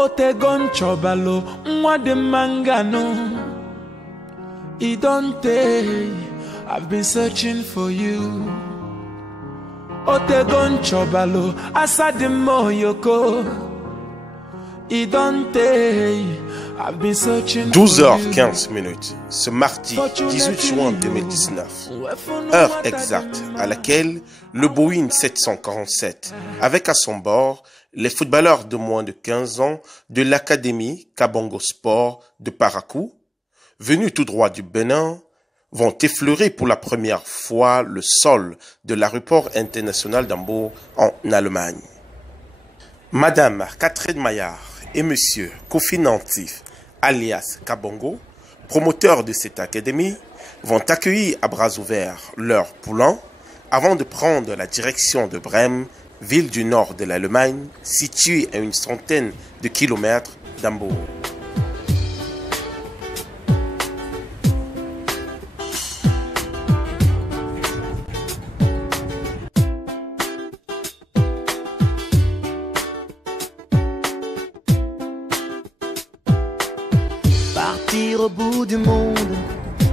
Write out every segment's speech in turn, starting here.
Otegon chobalo, mwade mangano. Idonte, I've been searching for you. Otegon chobalo, asademo yoko. Idonte, I've been searching 12h15, ce mardi 18 juin 2019, heure exacte à laquelle le Boeing 747, avec à son bord les footballeurs de moins de 15 ans de l'Académie Kabongo Sport de Parakou, venus tout droit du Bénin, vont effleurer pour la première fois le sol de l'aéroport international d'Hambourg en Allemagne. Madame Catherine Maillard et Monsieur Kofi Nantif, alias Kabongo, promoteurs de cette académie, vont accueillir à bras ouverts leurs poulains avant de prendre la direction de Brême, ville du nord de l'Allemagne, située à une centaine de kilomètres d'Hambourg. Partir au bout du monde,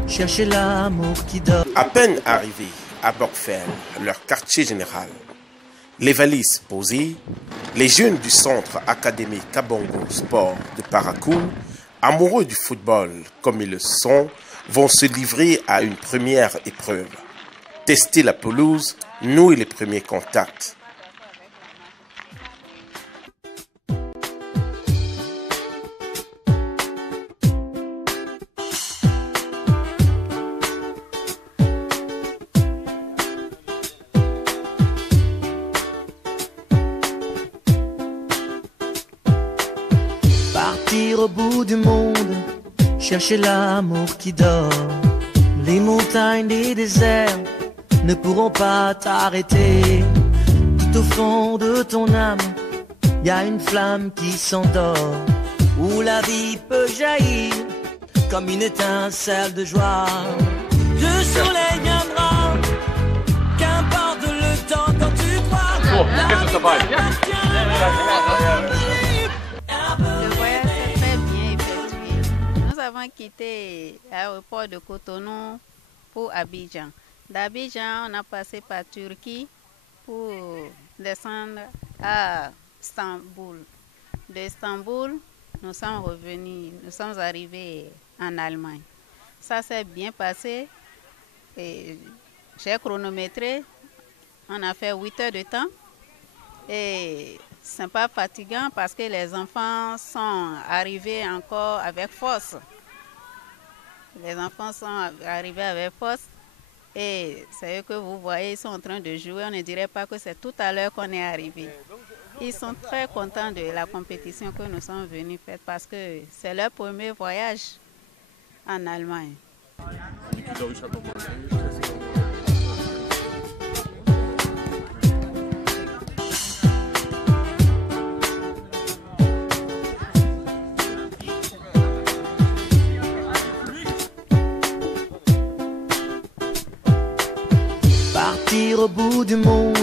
chercher l'amour qui dort. À peine arrivés à Borgfeld, leur quartier général, les valises posées, les jeunes du centre académique Kabongo Sport de Parakou, amoureux du football comme ils le sont, vont se livrer à une première épreuve. Tester la pelouse, nouer les premiers contacts. Partir au bout du monde, chercher l'amour qui dort. Les montagnes des déserts ne pourront pas t'arrêter. Tout au fond de ton âme, y a une flamme qui s'endort, où la vie peut jaillir comme une étincelle de joie. Le soleil viendra, qu'importe le temps quand tu crois. Nous avons quitté l'aéroport de Cotonou pour Abidjan. D'Abidjan, on a passé par Turquie pour descendre à Istanbul. D'Istanbul, nous sommes revenus, nous sommes arrivés en Allemagne. Ça s'est bien passé. J'ai chronométré. On a fait 8 heures de temps. Et c'est pas fatigant parce que les enfants sont arrivés encore avec force. Les enfants sont arrivés avec force et c'est eux que vous voyez, ils sont en train de jouer. On ne dirait pas que c'est tout à l'heure qu'on est arrivé. Ils sont très contents de la compétition que nous sommes venus faire parce que c'est leur premier voyage en Allemagne. Partir au bout du monde,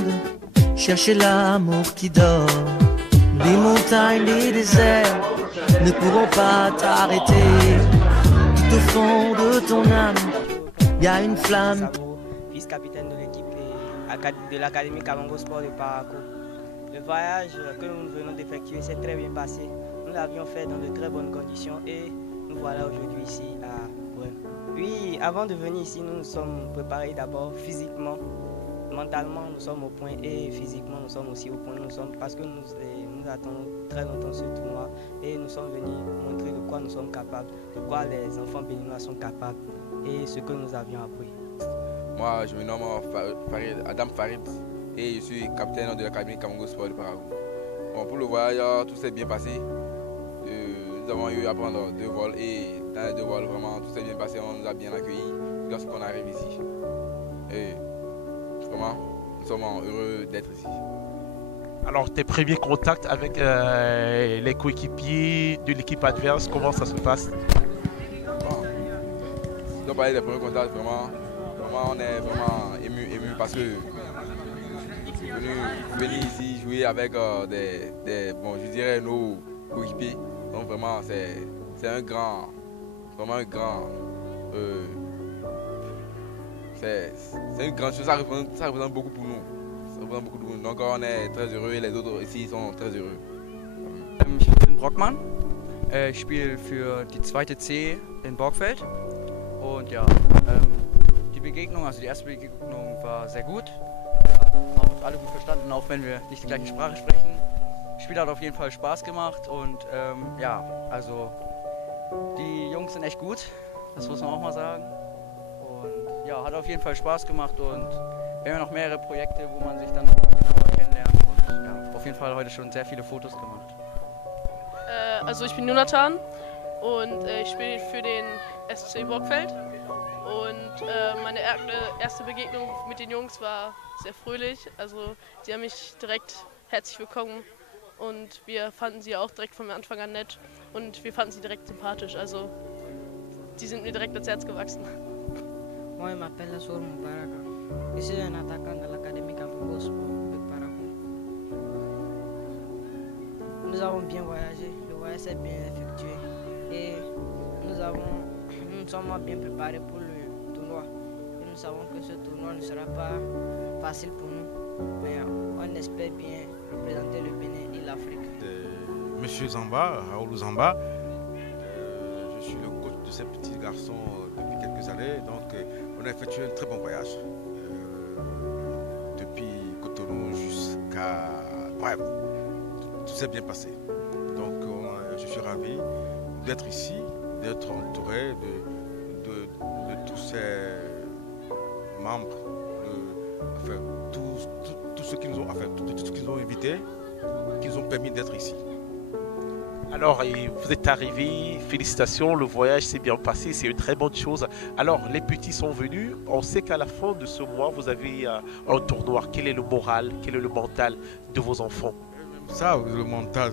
chercher l'amour qui dort. Les montagnes, les déserts ne pourront pas t'arrêter. Tout au fond de ton âme, y a une flamme. Vice-capitaine de l'équipe de l'Académie Kabongo Sport de Parakou. Le voyage que nous venons d'effectuer s'est très bien passé. Nous l'avions fait dans de très bonnes conditions et nous voilà aujourd'hui ici à Brême. Oui, avant de venir ici, nous nous sommes préparés d'abord physiquement, mentalement nous sommes au point et physiquement nous sommes aussi au point. Parce que nous attendons très longtemps ce tournoi et nous sommes venus montrer de quoi nous sommes capables, de quoi les enfants béninois sont capables et ce que nous avions appris. Moi, je me nomme Adam Farid et je suis capitaine de l'Académie Kabongo Sport de Parakou. Bon, pour le voyage, tout s'est bien passé. Nous avons eu à prendre 2 vols et dans les 2 vols, vraiment, tout s'est bien passé. On nous a bien accueillis lorsqu'on arrive ici. Et vraiment, nous sommes heureux d'être ici. Alors, tes premiers contacts avec les coéquipiers de l'équipe adverse, comment ça se passe? Bon, je dois parler des premiers contacts, vraiment on est vraiment ému parce que je suis venu ici jouer avec bon, je dirais nos coéquipiers. Donc vraiment, c'est un grand, vraiment un grand, c'est une grande chose, ça représente beaucoup pour nous. Ça représente beaucoup pour nous. Donc on est très heureux et les autres ici sont très heureux. Ich bin Brockmann, ich spiele für die 2. C in Borgfeld und ja, die Begegnung, also die erste Begegnung war sehr gut, haben uns alle gut verstanden, auch wenn wir nicht die gleiche Sprache sprechen. Das Spiel hat auf jeden Fall Spaß gemacht und ja, also die Jungs sind echt gut, das muss man auch mal sagen. Und ja, hat auf jeden Fall Spaß gemacht und wir haben ja noch mehrere Projekte, wo man sich dann noch kennenlernt und ja, auf jeden Fall heute schon sehr viele Fotos gemacht. Also ich bin Jonathan und ich spiele für den SC Borgfeld und meine erste Begegnung mit den Jungs war sehr fröhlich. Also sie haben mich direkt herzlich willkommen und wir fanden sie auch direkt von Anfang an nett und wir fanden sie direkt sympathisch. Also die sind mir direkt ans Herz gewachsen. Moi, je m'appelle Sour Moubaraka. Je suis un attaquant de l'Académie Kamongo Sport de Parakou. Nous avons bien voyagé, le voyage s'est bien effectué et nous sommes bien préparés pour le tournoi. Et nous savons que ce tournoi ne sera pas facile pour nous, mais on espère bien représenter le Bénin et l'Afrique. Monsieur Zamba, Raoul Zamba, je suis le coach de ces petits garçons depuis quelques années, donc on a effectué un très bon voyage depuis Cotonou jusqu'à... Bref, tout s'est bien passé. Donc je suis ravi d'être ici, d'être entouré de tous ces membres, enfin, tous ceux qui nous ont, enfin, tous ceux qui nous ont invités, qui nous ont permis d'être ici. Alors, vous êtes arrivés, félicitations, le voyage s'est bien passé, c'est une très bonne chose. Alors, les petits sont venus, on sait qu'à la fin de ce mois, vous avez un tournoi. Quel est le moral, quel est le mental de vos enfants? Ça, le mental,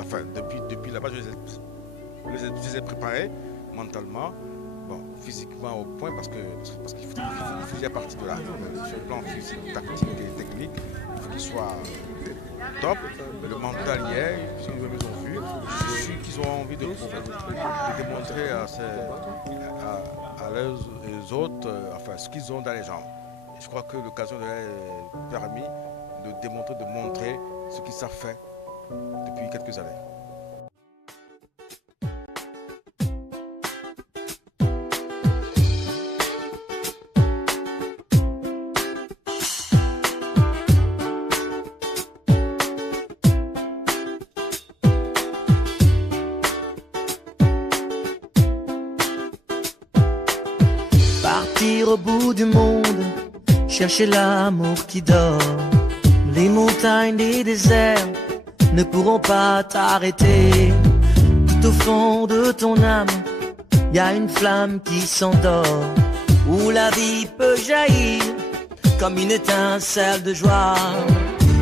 enfin, depuis là-bas, je les ai préparés mentalement, bon, physiquement au point, parce qu'il faisait partie de là. Sur le plan physique, tactique et technique, il faut qu'il soit top. Le mental y est, ils ont vu. Je suis qu'ils ont envie de démontrer à les autres enfin, ce qu'ils ont dans les jambes. Je crois que l'occasion leur a permis de démontrer, de montrer ce qu'ils savent faire depuis quelques années. Partir au bout du monde, chercher l'amour qui dort. Les montagnes des déserts ne pourront pas t'arrêter. Tout au fond de ton âme, y a une flamme qui s'endort, où la vie peut jaillir comme une étincelle de joie.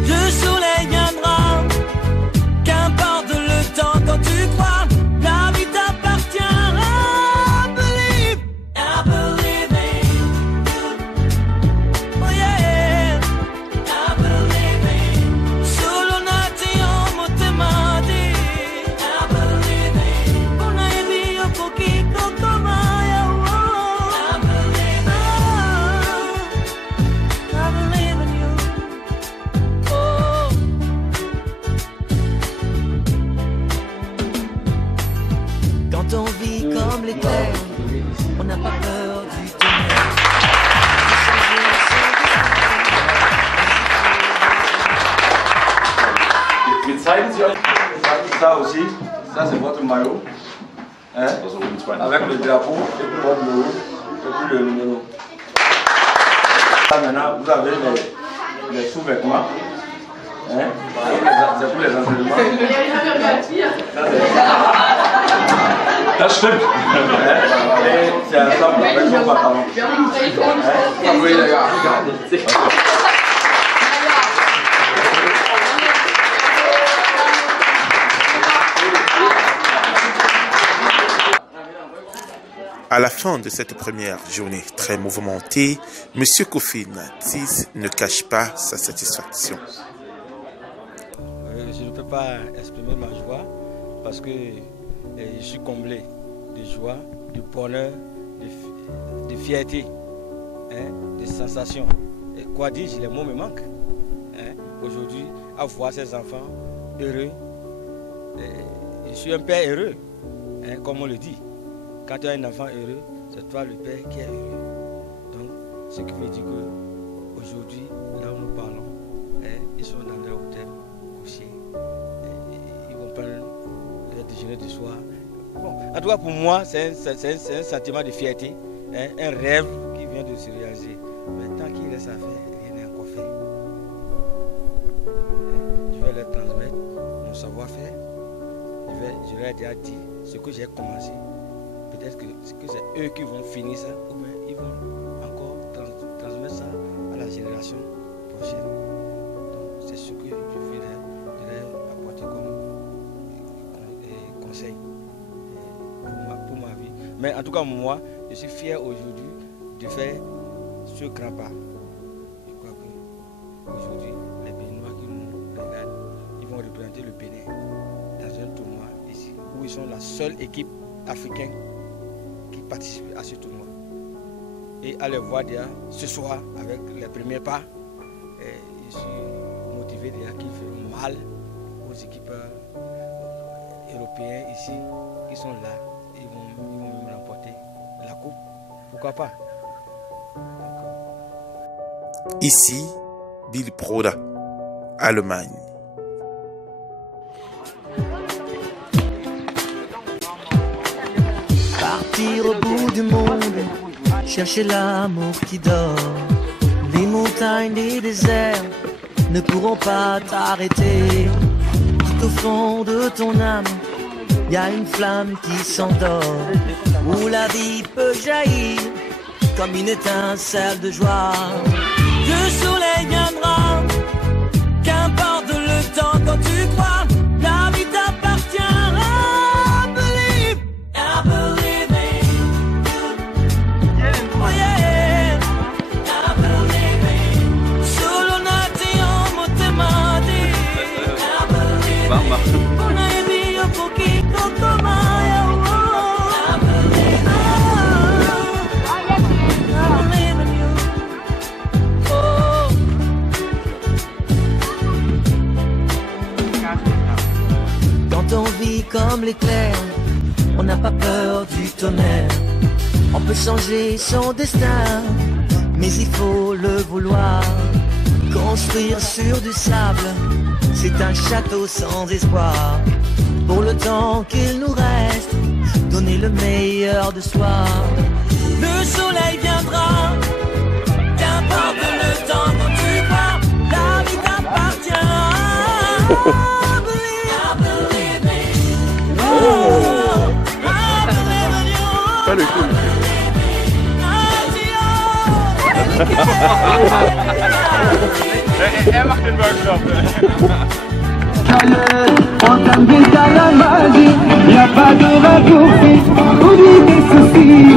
Le soleil viendra, qu'importe le temps quand tu crois, la vie t'appartient. Quand on vit comme les terres, on n'a pas peur du tonnerre. Wir zeigen Sie euch ça aussi. Ça c'est votre maillot. Hein? Avec le drapeau et puis votre logo et puis le numéro. Là maintenant vous avez les sous-vêtements. Hein? C'est pour les entraînements. Das stimmt. Et c'est ensemble avec son pantalon. À la fin de cette première journée très mouvementée, M. Kofi Natiz ne cache pas sa satisfaction. Je ne peux pas exprimer ma joie parce que je suis comblé de joie, de bonheur, de fierté, hein, de sensations. Et quoi dire, les mots me manquent. Hein. Aujourd'hui, à voir ces enfants heureux, je suis un père heureux, hein, comme on le dit. Quand tu as un enfant heureux, c'est toi le père qui est heureux. Donc, ce qui veut dire qu'aujourd'hui, là où nous parlons, hein, ils sont dans leur hôtel, couchés, ils vont prendre le déjeuner du soir. Bon, en tout cas, pour moi, c'est un sentiment de fierté, hein, un rêve qui vient de se réaliser. Mais tant qu'il reste à faire, rien n'est encore fait. Je vais leur transmettre mon savoir-faire. Je leur ai déjà dit ce que j'ai commencé. Peut-être que c'est eux qui vont finir ça, ou bien ils vont encore transmettre ça à la génération prochaine. Donc c'est ce que je vais leur apporter comme conseil pour ma vie. Mais en tout cas, moi, je suis fier aujourd'hui de faire ce grand pas. Je crois qu'aujourd'hui, les Béninois qui nous regardent, ils vont représenter le Bénin dans un tournoi ici, où ils sont la seule équipe africaine qui participe à ce tournoi. Et à les voir déjà ce soir avec les premiers pas, je suis motivé déjà qu'ils feront mal aux équipes européennes ici qui sont là. Ils vont même remporter la coupe. Pourquoi pas? Ici, Bill Proda, Allemagne. Partir au bout du monde, chercher l'amour qui dort. Les montagnes, les déserts ne pourront pas t'arrêter. Tout au fond de ton âme, y a une flamme qui s'endort, où la vie peut jaillir comme une étincelle de joie. Le soleil viendra, qu'importe le temps quand tu crois, la vie t'appartient. I believe in you. Oh yeah, I believe in. Solo nati homo temati. I believe in. Una envía un poquito como yo. I believe in. I believe in you. Oh. Quand on vit comme l'éclair, on n'a pas peur du tonnerre. On peut changer son destin, mais il faut le vouloir. Construire sur du sable, c'est un château sans espoir. Pour le temps qu'il nous reste, donner le meilleur de soi. Le soleil viendra, qu'importe le temps dont tu pars, la vie t'appartient. Salut, cool. Er macht den Workshop. On t'invite à la magie, y a pas de raccourci. Oublie tes soucis,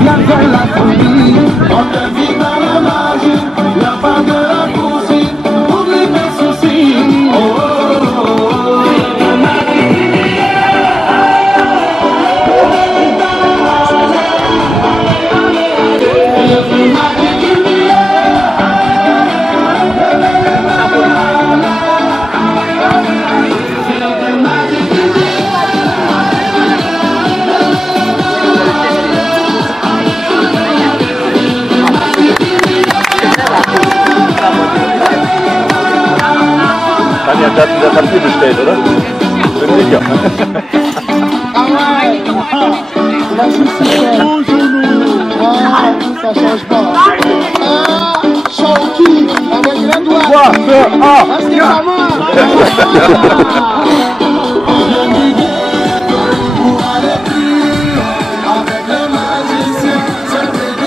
viens dans la folie. On t'invite à la magie, y a pas de raccourci. Oublie tes soucis. Oh, oh, oh, oh. La magie. Tanja, das habt ihr bestellt, oder? Bin sicher. Ça change pas. Chauki, avec les doigts. 3, 2, 1. Parce que ça marche. Pour aller plus avec les magiciens, c'est des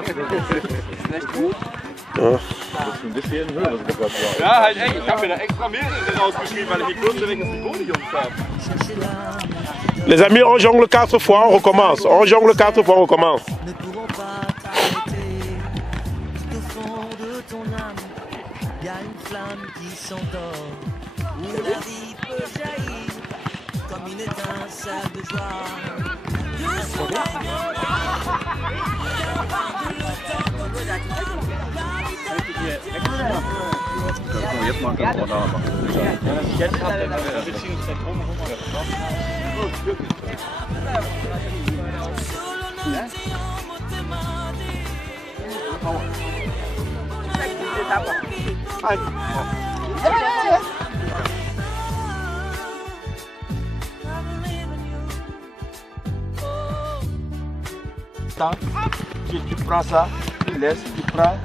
Merci beaucoup. Das ist ein bisschen höher, was wir gerade sagen. Ja, halt eng. Ich habe mir da extra mehrere rausgeschrieben, weil ich die Kurse wegen des Jungs habe. Les amis, on jongle 4 fois, on recommence. On jongle 4 fois, on recommence. Ne pourront pas t'arrêter. Tout au fond de ton âme, y a une flamme qui s'endort. Où la vie peut jaillir comme une étincelle de joie. Jetzt mal ganz runter machen. Tu prends ça, tu laisses, tu prends,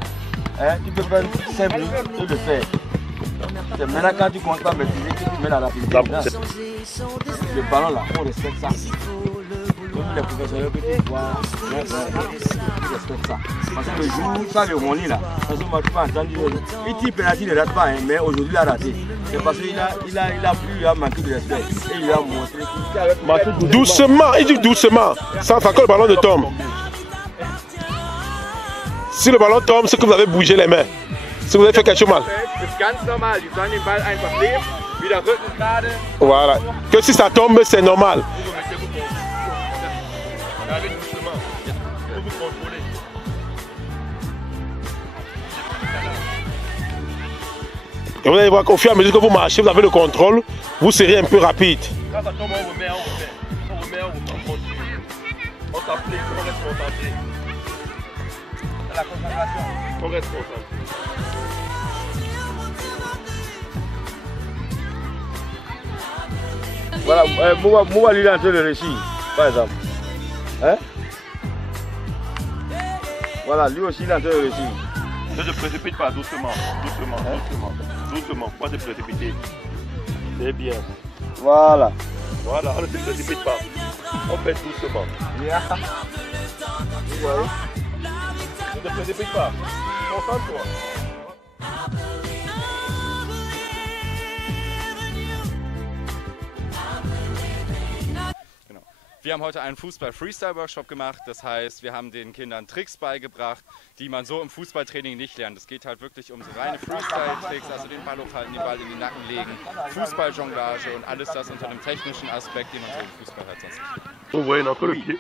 hein, tu peux faire 5 minutes, tu le fais. C'est maintenant quand tu comptes pas maîtriser que tu mets la rapidité. Le ballon là, on respecte ça. Tous les professionnels que tu vois, ils respectent ça. Parce que le jour où ça le lit là, parce que moi tu m'as entendu, il tire pénalty, ne rate pas, hein, mais aujourd'hui il a raté. C'est parce qu'il a manqué de respect. Et il a montré qu'il Doucement, il dit doucement. Sans faire que le ballon ne tombe. Si le ballon tombe, c'est que vous avez bougé les mains. Si vous avez fait quelque chose mal. C'est ganz normal. Die sollen den Ball einfach nehmen, wieder Rücken gerade. Voilà. Que si ça tombe, c'est normal. Allez doucement. Faut vous contrôler. Et vous allez voir qu'au fur et à mesure que vous marchez, vous avez le contrôle, vous serez un peu rapide. Quand ça tombe, on remet, on continue. On s'applique, on reste concentré. La concentration. On reste concentré. Voilà, moi lui il est en train de réussir, par exemple. Hein? Voilà, lui aussi il est en train de réussir. Ne te précipite pas, doucement, doucement, doucement, doucement, pas te précipiter. C'est bien. Voilà. Voilà, on ne se précipite pas. On fait doucement. Yeah. Ne te précipite pas. Concentre-toi. Wir haben heute einen Fußball-Freestyle-Workshop gemacht, das heißt, wir haben den Kindern Tricks beigebracht, die man so im Fußballtraining nicht lernt. Es geht halt wirklich um so reine Freestyle-Tricks, also den Ball hochhalten, den Ball in den Nacken legen, Fußballjonglage und alles das unter einem technischen Aspekt, den man so im Fußball halt sonst nicht.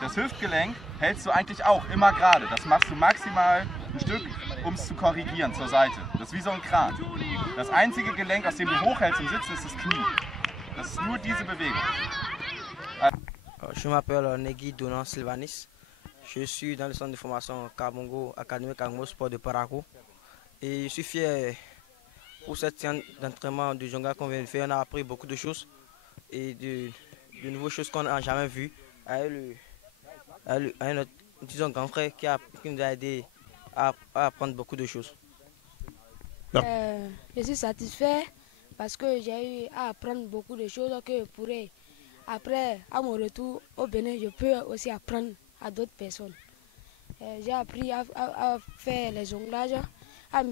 Das Hüftgelenk hältst du eigentlich auch immer gerade. Das machst du maximal ein Stück, um es zu korrigieren zur Seite. Das ist wie so ein Kran. Das einzige Gelenk, aus dem du hochhältst im Sitzen, ist das Knie. Das ist nur diese Bewegung. Je m'appelle Negui Donan Sylvanis. Je suis dans le centre de formation Kabongo Académie Kango Sport de Parakou. Et je suis fier pour cette séance d'entraînement de Jonga qu'on vient de faire. On a appris beaucoup de choses et de nouvelles choses qu'on n'a jamais vues. Avec un grand frère qui nous a aidé à apprendre beaucoup de choses. Je suis satisfait parce que j'ai eu à apprendre beaucoup de choses que je pourrais. Après, à mon retour au Bénin, je peux aussi apprendre à d'autres personnes. J'ai appris à faire les jonglages, à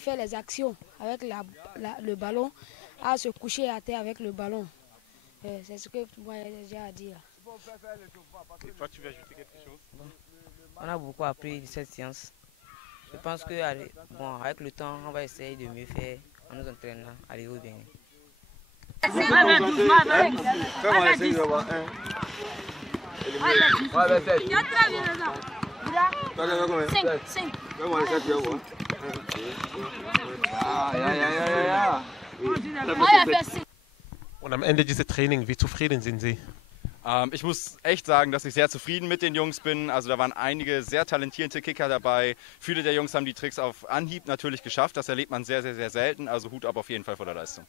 faire les actions avec le ballon, à se coucher à terre avec le ballon. C'est ce que moi j'ai à dire. Et toi, tu veux ajouter quelque chose? On a beaucoup appris de cette science. Je pense que bon, avec le temps, on va essayer de mieux faire en nous entraînant à aller au Bénin. Und am Ende dieses Training, wie zufrieden sind Sie? Ich muss echt sagen, dass ich sehr zufrieden mit den Jungs bin. Also da waren einige sehr talentierte Kicker dabei. Viele der Jungs haben die Tricks auf Anhieb natürlich geschafft. Das erlebt man sehr, sehr, sehr selten. Also Hut ab auf jeden Fall vor der Leistung.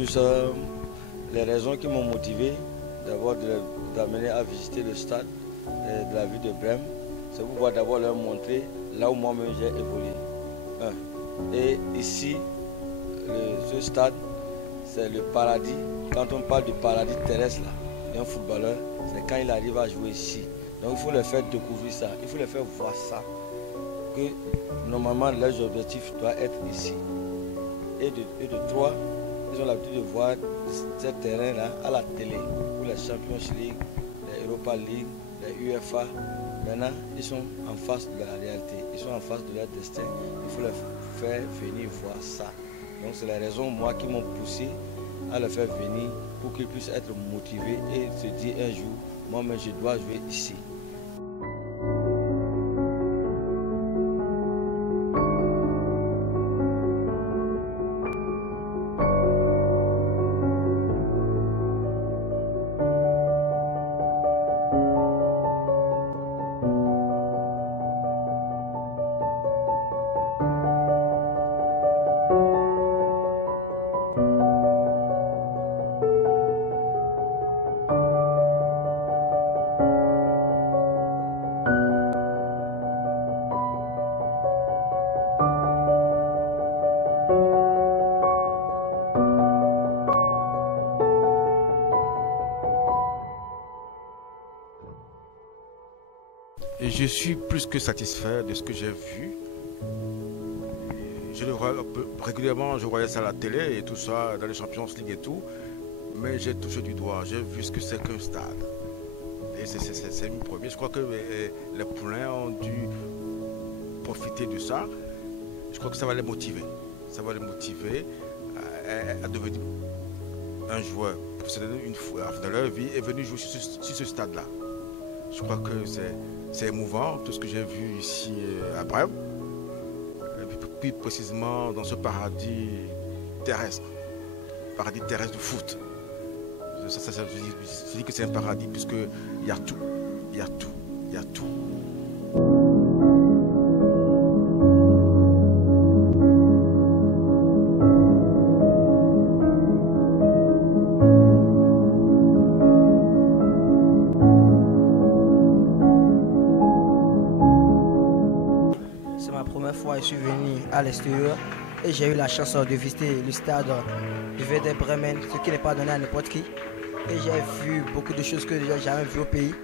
plus, les raisons qui m'ont motivé d'abord d'amener à visiter le stade de la ville de Brême, c'est pour pouvoir d'abord leur montrer là où moi-même j'ai évolué. Et ici, ce stade, c'est le paradis. Quand on parle du paradis terrestre d'un footballeur, c'est quand il arrive à jouer ici. Donc il faut leur faire découvrir ça, il faut leur faire voir ça. Que normalement leurs objectifs doivent être ici. Et de trois, ils ont l'habitude de voir ce terrain-là à la télé, pour les Champions League, les Europa League, les UEFA. Maintenant, ils sont en face de la réalité, ils sont en face de leur destin. Il faut leur faire venir voir ça. Donc c'est la raison, moi, qui m'ont poussé à le faire venir pour qu'ils puissent être motivés et se dire un jour, moi-même, je dois jouer ici. Et je suis plus que satisfait de ce que j'ai vu. Je le vois régulièrement, je voyais ça à la télé et tout ça, dans les Champions League et tout. Mais j'ai touché du doigt, j'ai vu ce que c'est qu'un stade. Et c'est une première. Je crois que les poulains ont dû profiter de ça. Je crois que ça va les motiver. Ça va les motiver à devenir un joueur professionnel une fois dans leur vie et venir jouer sur ce stade-là. Je crois que c'est émouvant, tout ce que j'ai vu ici à Brême, plus précisément dans ce paradis terrestre du foot. Je dis que c'est un paradis puisqu'il y a tout, il y a tout, il y a tout. Je suis venu à l'extérieur et j'ai eu la chance de visiter le stade du Werder Bremen, ce qui n'est pas donné à n'importe qui. Et j'ai vu beaucoup de choses que je n'ai jamais vues au pays.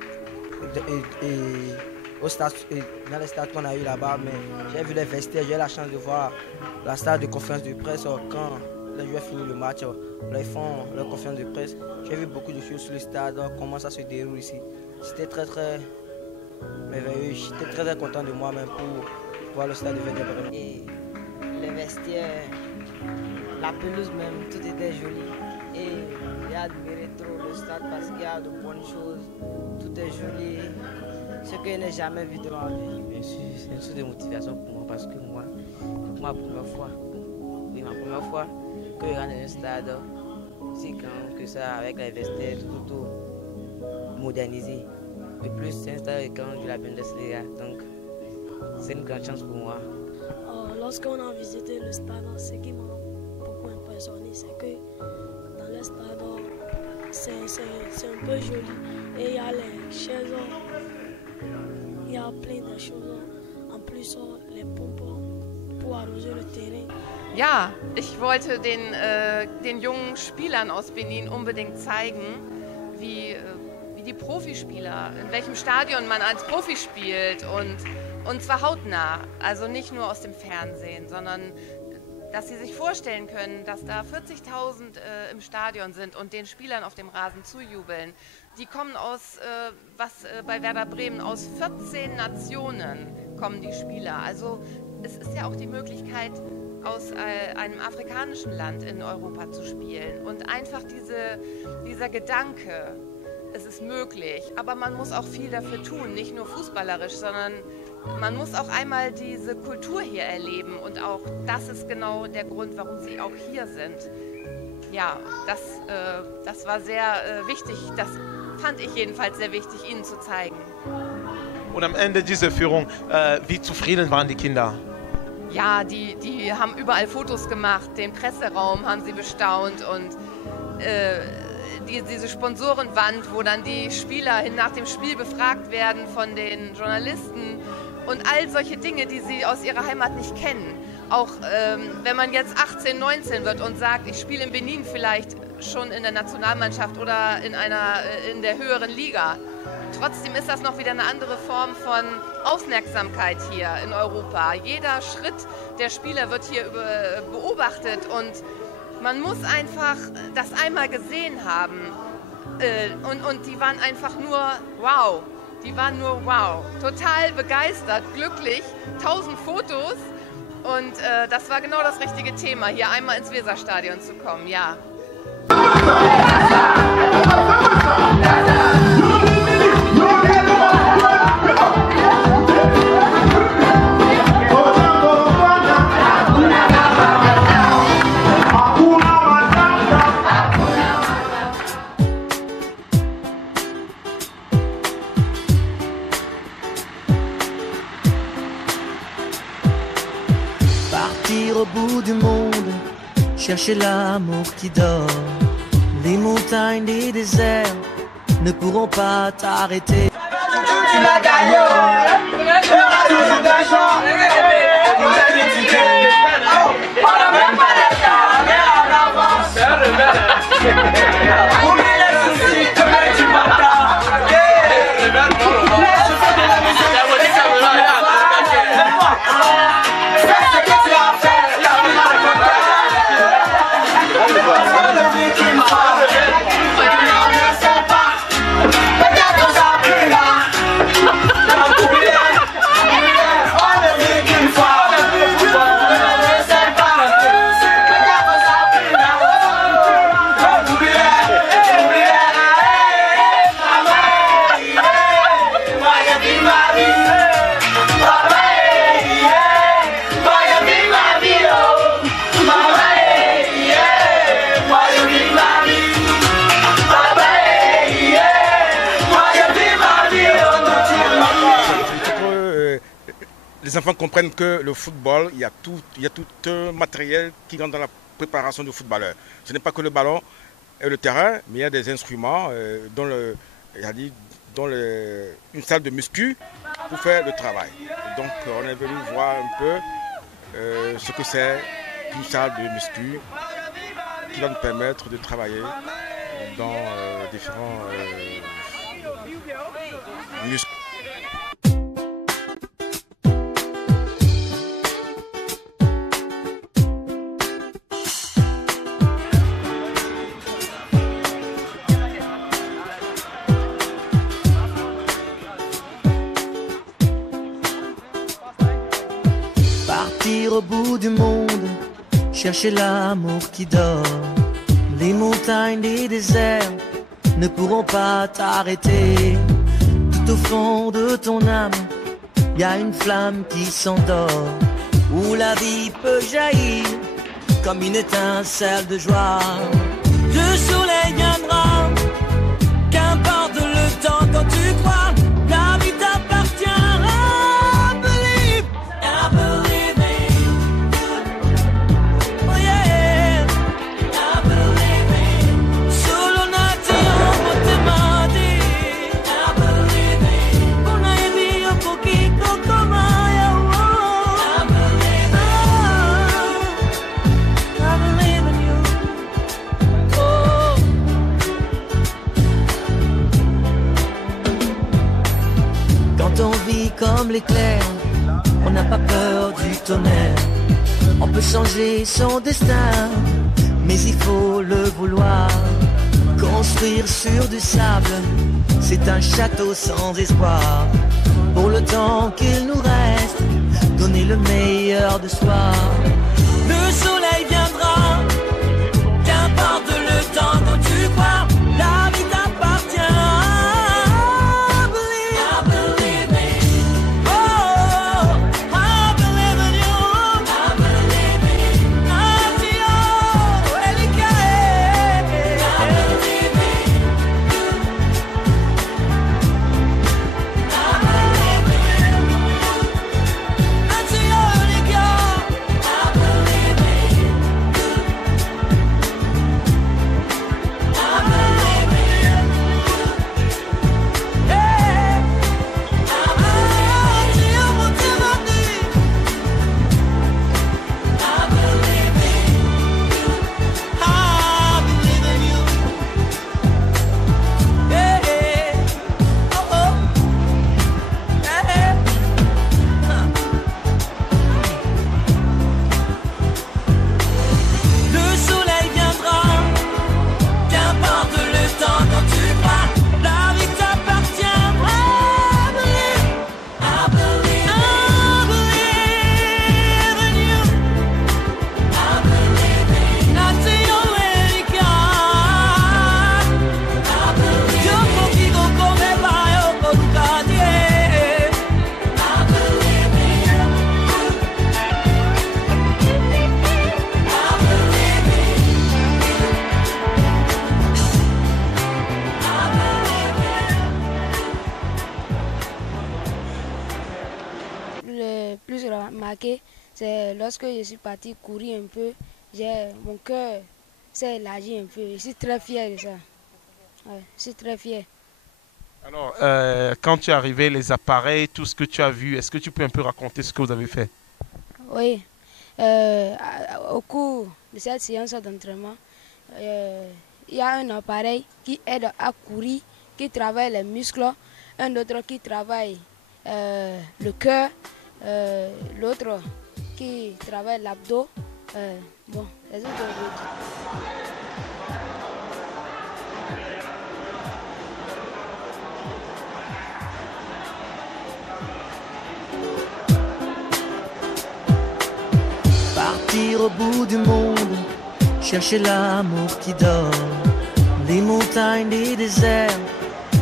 Dans les stades qu'on a eu là-bas, mais j'ai vu les vestiaires, j'ai eu la chance de voir la salle de conférence de presse quand les joueurs finissent le match, là, ils font leur conférence de presse. J'ai vu beaucoup de choses sur le stade, comment ça se déroule ici. C'était très merveilleux, j'étais très content de moi-même pour voir le stade de Werder Bremen. Et les vestiaires, la pelouse même, tout était joli. Et j'ai admiré trop le stade parce qu'il y a de bonnes choses, tout est joli, ce que je n'ai jamais vu de ma vie. Bien sûr, c'est une source de motivation pour moi parce que moi, c'est ma première fois que je rentre dans un stade si grand que ça, avec les vestiaires, tout modernisé. De plus, c'est un stade grand de la Bundesliga, donc c'est une grande chance pour moi. Lorsqu'on a visité le stade, ce qui m'a beaucoup impressionné, c'est que dans le stade, c'est un peu joli. Et il y a les chaises, il y a plein de choses. En plus, les pompes pour arroser le terrain. Ja, ich wollte den jungen Spielern aus Benin unbedingt zeigen, wie die Profispieler, in welchem Stadion man als Profi spielt und zwar hautnah, also nicht nur aus dem Fernsehen, sondern dass sie sich vorstellen können, dass da 40.000 im Stadion sind und den Spielern auf dem Rasen zujubeln. Die kommen aus, bei Werder Bremen, aus 14 Nationen kommen die Spieler. Also es ist ja auch die Möglichkeit, aus einem afrikanischen Land in Europa zu spielen. Und einfach dieser Gedanke, es ist möglich, aber man muss auch viel dafür tun, nicht nur fußballerisch, sondern man muss auch einmal diese Kultur hier erleben und auch das ist genau der Grund, warum sie auch hier sind. Ja, das war sehr wichtig, das fand ich jedenfalls sehr wichtig, Ihnen zu zeigen. Und am Ende dieser Führung, wie zufrieden waren die Kinder? Ja, die haben überall Fotos gemacht, den Presseraum haben sie bestaunt und diese Sponsorenwand, wo dann die Spieler nach dem Spiel befragt werden von den Journalisten und all solche Dinge, die sie aus ihrer Heimat nicht kennen. Auch wenn man jetzt 18, 19 wird und sagt, ich spiele in Benin vielleicht schon in der Nationalmannschaft oder in der höheren Liga. Trotzdem ist das noch wieder eine andere Form von Aufmerksamkeit hier in Europa. Jeder Schritt der Spieler wird hier beobachtet und man muss einfach das einmal gesehen haben. Und die waren einfach nur wow. Die waren nur wow. Total begeistert, glücklich, 1000 Fotos. Und das war genau das richtige Thema, hier einmal ins Weserstadion zu kommen, ja. Partir au bout du monde, chercher l'amour qui dort. Les montagnes, les déserts ne pourront pas t'arrêter. Tu l'as gagné, il y aura toujours des gens, on t'a critiqué. On n'a même pas les cas, mais en avance. Oublie les soucis, demain tu m'attends. Les soucis de la musique, fais ce que tu as fait, la vie m'a raconté. C'est le vie qui m'a fait. On ne sait pas, peut-être qu'on s'en plus là. Les enfants comprennent que le football, il y a tout un matériel qui rentre dans la préparation du footballeur. Ce n'est pas que le ballon et le terrain, mais il y a des instruments, une salle de muscu pour faire le travail. Donc on est venu voir un peu ce que c'est qu'une salle de muscu qui va nous permettre de travailler dans différents muscles. Partir au bout du monde, chercher l'amour qui dort. Les montagnes, les déserts ne pourront pas t'arrêter. Tout au fond de ton âme, y a une flamme qui s'endort, où la vie peut jaillir comme une étincelle de joie. Le soleil viendra, qu'importe le temps quand tu crois, la vie t'appartient. Comme l'éclair, on n'a pas peur du tonnerre. On peut changer son destin, mais il faut le vouloir. Construire sur du sable, c'est un château sans espoir. Pour le temps qu'il nous reste, donner le meilleur de soi. Le soleil viendra, qu'importe le temps dont tu crois, la vie t'appartient. marqué, c'est lorsque je suis parti courir un peu, mon cœur s'est élargi un peu. Je suis très fier de ça. Ouais, je suis très fier. Alors, quand tu es arrivé, les appareils, tout ce que tu as vu, est-ce que tu peux un peu raconter ce que vous avez fait? Oui. Au cours de cette séance d'entraînement, il y a un appareil qui aide à courir, qui travaille les muscles, un autre qui travaille le cœur, l'autre qui travaille l'abdos. Bon, les autres. Partir au bout du monde, chercher l'amour qui dort. Les montagnes, les déserts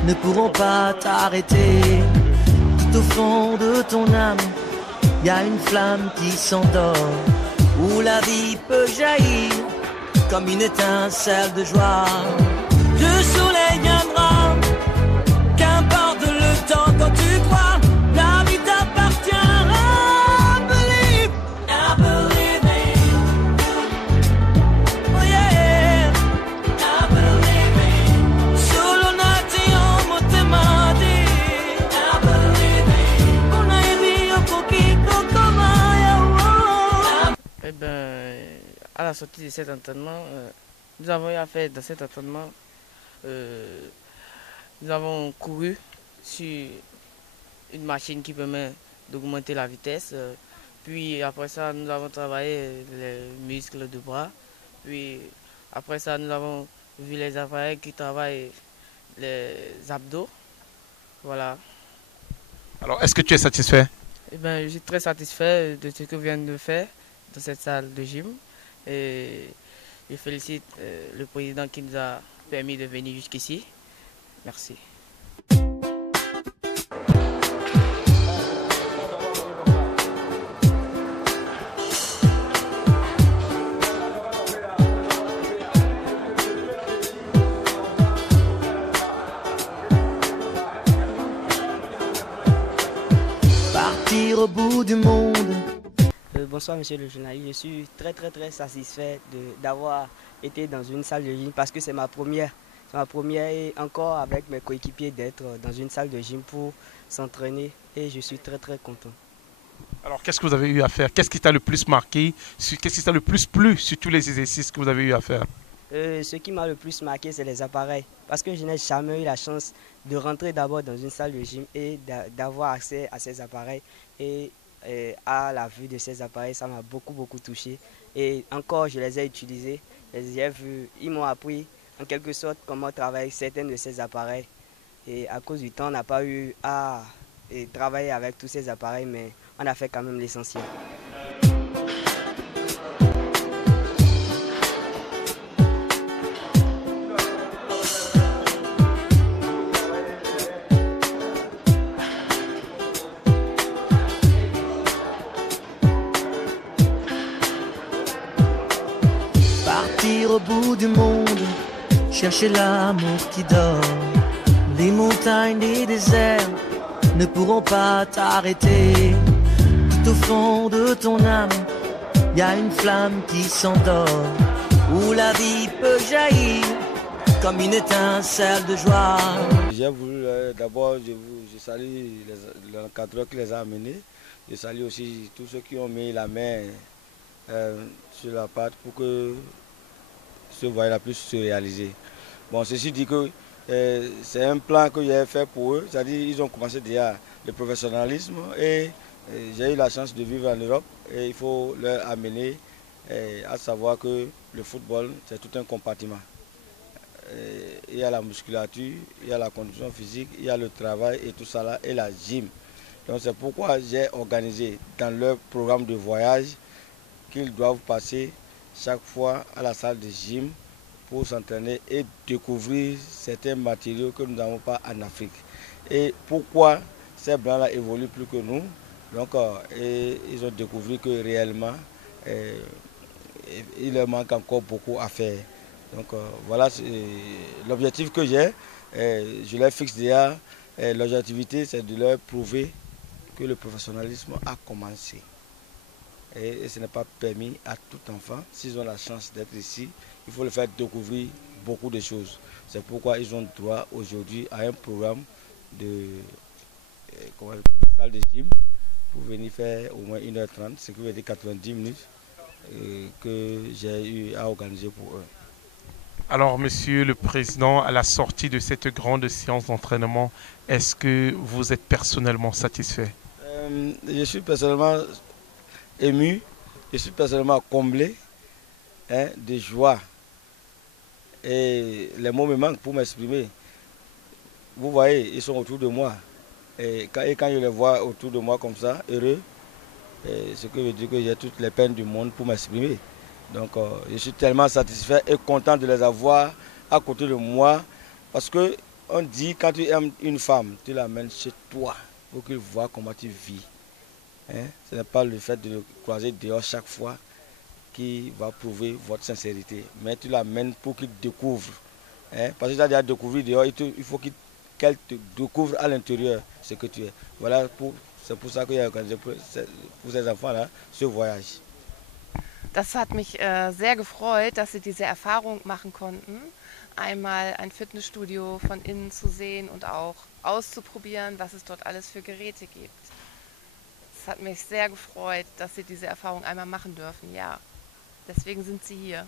ne pourront pas t'arrêter. Tout au fond de ton âme, y a une flamme qui s'endort, où la vie peut jaillir comme une étincelle de joie. Le soleil viendra, qu'importe le temps quand tu crois, la vie t'appartient. Eh ben, à la sortie de cet entraînement, nous avons eu à faire dans cet entraînement, nous avons couru sur une machine qui permet d'augmenter la vitesse. Puis après ça, nous avons travaillé les muscles du bras. Puis après ça, nous avons vu les appareils qui travaillent les abdos. Voilà. Alors, est-ce que tu es satisfait? Eh ben, je suis très satisfait de ce que vient de faire dans cette salle de gym. Et je félicite le président qui nous a permis de venir jusqu'ici. Merci. Partir au bout du monde. Bonsoir monsieur le journaliste, je suis très satisfait d'avoir été dans une salle de gym parce que c'est ma première et encore avec mes coéquipiers d'être dans une salle de gym pour s'entraîner et je suis très content. Alors qu'est-ce que vous avez eu à faire? Qu'est-ce qui t'a le plus marqué? Qu'est-ce qui t'a le plus plu sur tous les exercices que vous avez eu à faire? Ce qui m'a le plus marqué, c'est les appareils. Parce que je n'ai jamais eu la chance de rentrer d'abord dans une salle de gym et d'avoir accès à ces appareils. Et à la vue de ces appareils, ça m'a beaucoup touché. Et encore, je les ai utilisés, je les ai vus. Ils m'ont appris en quelque sorte comment travailler certains de ces appareils. Et à cause du temps, on n'a pas eu à travailler avec tous ces appareils, mais on a fait quand même l'essentiel. Partir au bout du monde, chercher l'amour qui dort. Les montagnes, les déserts ne pourront pas t'arrêter. Tout au fond de ton âme, y a une flamme qui s'endort, où la vie peut jaillir comme une étincelle de joie. J'ai voulu d'abord, je salue l'encadreur qui les a amenés. Je salue aussi tous ceux qui ont mis la main sur la pâte pour que ce voyage puisse se réaliser. Bon, ceci dit que c'est un plan que j'ai fait pour eux, c'est-à-dire qu'ils ont commencé déjà le professionnalisme et j'ai eu la chance de vivre en Europe et il faut leur amener à savoir que le football c'est tout un compartiment. Il y a la musculature, il y a la condition physique, il y a le travail et tout ça là et la gym. Donc c'est pourquoi j'ai organisé dans leur programme de voyage qu'ils doivent passer chaque fois à la salle de gym pour s'entraîner et découvrir certains matériaux que nous n'avons pas en Afrique. Et pourquoi ces blancs-là évoluent plus que nous. Donc ils ont découvert que réellement il leur manque encore beaucoup à faire. Donc voilà l'objectif que j'ai. Je leur fixe déjà. L'objectivité c'est de leur prouver que le professionnalisme a commencé. Et ce n'est pas permis à tout enfant, s'ils ont la chance d'être ici, il faut le faire découvrir beaucoup de choses. C'est pourquoi ils ont droit aujourd'hui à un programme de salle de gym pour venir faire au moins 1h30, ce qui veut dire 90 minutes que j'ai eu à organiser pour eux. Alors, Monsieur le Président, à la sortie de cette grande séance d'entraînement, est-ce que vous êtes personnellement satisfait? Je suis personnellement ému, je suis personnellement comblé de joie. Et les mots me manquent pour m'exprimer. Vous voyez, ils sont autour de moi. Et quand je les vois autour de moi comme ça, heureux, ce que veut dire que j'ai toutes les peines du monde pour m'exprimer. Donc je suis tellement satisfait et content de les avoir à côté de moi. Parce qu'on dit quand tu aimes une femme, tu l'amènes chez toi pour qu'il voit comment tu vis. Ce n'est pas le fait de le croiser dehors chaque fois qui va prouver votre sincérité. Mais tu l'amènes pour qu'il découvre. Parce que tu as déjà découvert dehors, il faut qu'elle te découvre à l'intérieur ce que tu es. Voilà, c'est pour ça que j'ai organisé pour ces enfants-là ce voyage. Das hat mich sehr gefreut, dass sie diese Erfahrung machen konnten, einmal ein Fitnessstudio von innen zu sehen und auch auszuprobieren, was es dort alles für Geräte gibt. Es hat mich sehr gefreut, dass sie diese Erfahrung einmal machen dürfen, ja. Deswegen sind sie hier.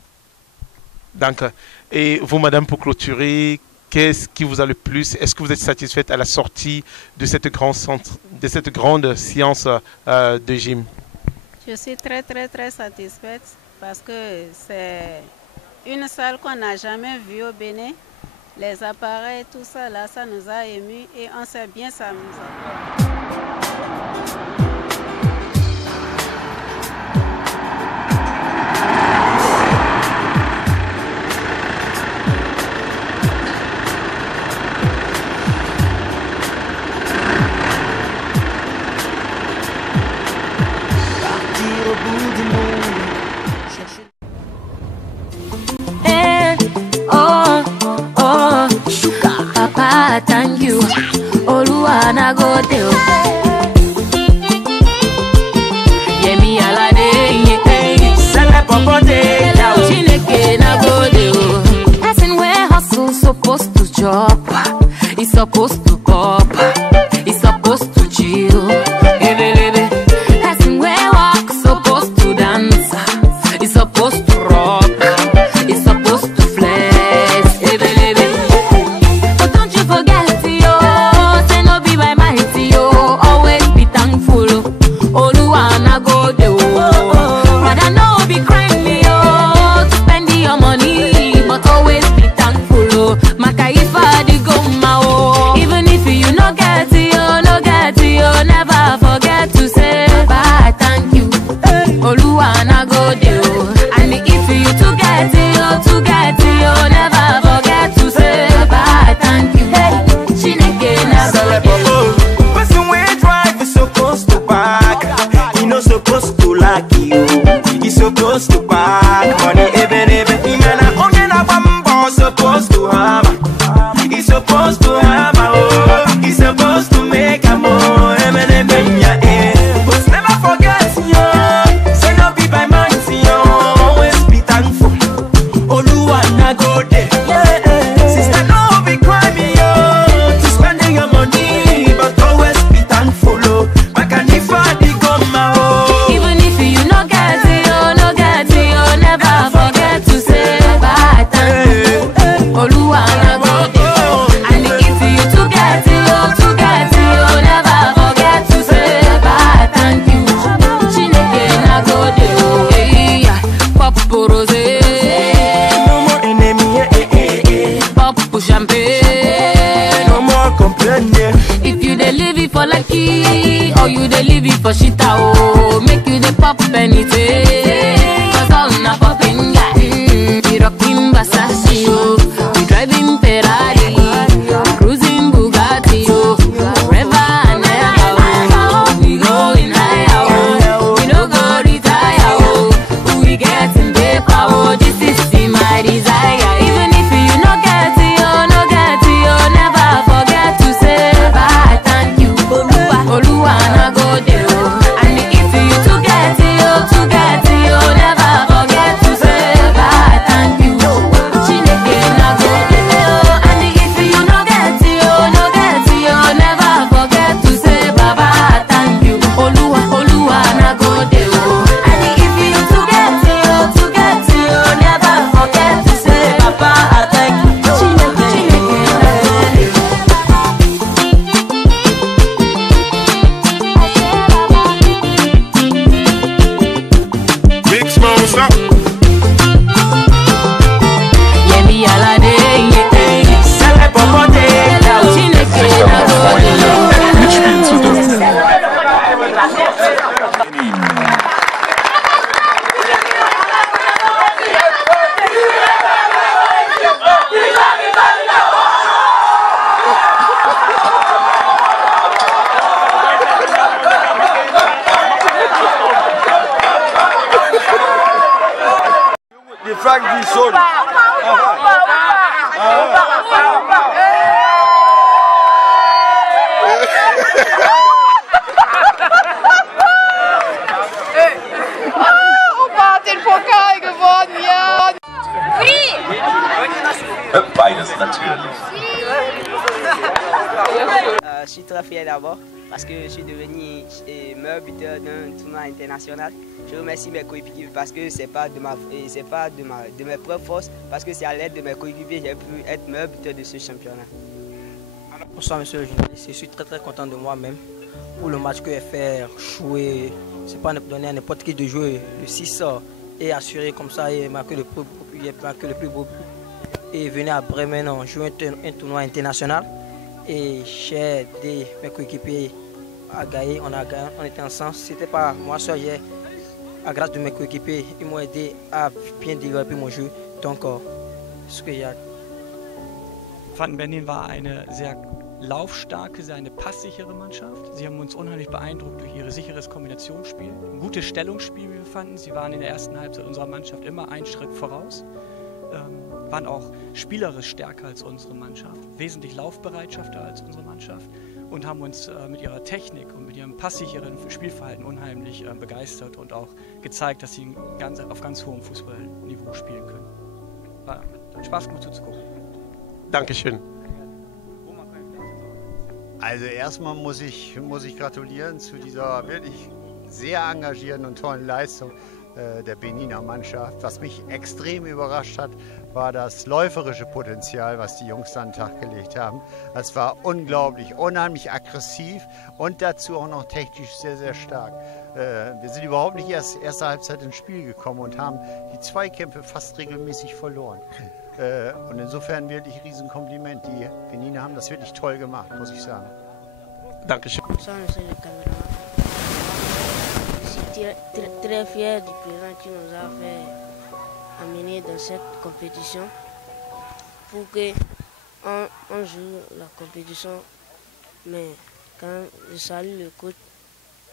Danke. Et vous, Madame, pour clôturer, qu'est-ce qui vous a le plus? Est-ce que vous êtes satisfaite à la sortie de cette grande séance de gym? Je suis très satisfaite parce que c'est une salle qu'on n'a jamais vue au Bénin. Les appareils, tout ça, là, ça nous a émus et on s'est bien s'amusé. Papa, thank you. Oluwana go tell. Yemi alade, sele popote, chineke na go tell. Person where hustle supposed to chop, he's supposed to cop, he's supposed to chill. Person where walk supposed to dance, he's supposed to rock, he's supposed to flex. Supposed to back money, even man, only na bambo supposed to hammer. He's supposed to hammer, oh. He's supposed to make a more, but never forget, yo. Say no be by man, yo. Always be thankful. Oluwana go there. Sister, no be crying, yo. To spending your money, but always be thankful, oh. Makanifa di goma, oh. Even if you no get it. Never forget to say bye, thank you. Oluwana go there. And if you to get it, never forget to say bye, thank you. Chineke na go there. Pop rose, no more enemy, pop champagne, no more complaining. If you dey live it for lucky, or you dey live it for shita, oh, make you dey pop anything. Na popping guy, we rocking Versace, oh. We driving Ferrari, cruising Bugatti, oh. Forever and ever, oh. We going higher, oh. We no go retire, oh. We getting paper, oh. This is my desire. Even if you no get it, oh, never forget to say bye, thank you. Oluwana go there, oh. And if you to get it, oh, Frank Disson. Opa hat den Pokal gewonnen, ja! Beides natürlich. Je suis très fier d'abord parce que je suis devenu meilleur buteur d'un tournoi international. Je remercie mes coéquipiers parce que ce n'est pas de mes propres forces, parce que c'est à l'aide de mes coéquipiers que j'ai pu être meilleur buteur de ce championnat. Bonsoir monsieur le journaliste, je suis très content de moi-même pour le match que j'ai fait jouer. C'est pas donner à n'importe qui de jouer le 6 et assurer comme ça et marquer le plus beau but. Et venir à Bremen jouer un tournoi international. Et j'ai aidé mes coéquipiers à gagner, on était ensemble. C'était pas moi seul, à grâce de mes coéquipiers, ils m'ont aidé à bien développer mon jeu. Donc, ce que j'ai. Van Benin war eine sehr laufstarke, eine passsichere Mannschaft. Sie haben uns unheimlich beeindruckt durch ihr sicheres Kombinationsspiel. Ein gutes Stellungsspiel, wie wir fanden. Sie waren in der ersten Halbzeit unserer Mannschaft immer einen Schritt voraus. Waren auch spielerisch stärker als unsere Mannschaft, wesentlich laufbereitschafter als unsere Mannschaft und haben uns mit ihrer Technik und mit ihrem passsicheren Spielverhalten unheimlich begeistert und auch gezeigt, dass sie auf ganz hohem Fußballniveau spielen können. Hat Spaß gemacht zuzugucken. Dankeschön. Also erstmal muss ich gratulieren zu dieser wirklich sehr engagierten und tollen Leistung der Beniner Mannschaft. Was mich extrem überrascht hat, war das läuferische Potenzial, was die Jungs an den Tag gelegt haben. Das war unglaublich, unheimlich aggressiv und dazu auch noch technisch sehr stark. Wir sind überhaupt nicht erst erste Halbzeit ins Spiel gekommen und haben die Zweikämpfe fast regelmäßig verloren. Und insofern wirklich ein Riesenkompliment. Die Beniner haben das wirklich toll gemacht, muss ich sagen. Dankeschön. Très fier du président qui nous a fait amener dans cette compétition pour qu'on joue la compétition. Mais quand je salue le coach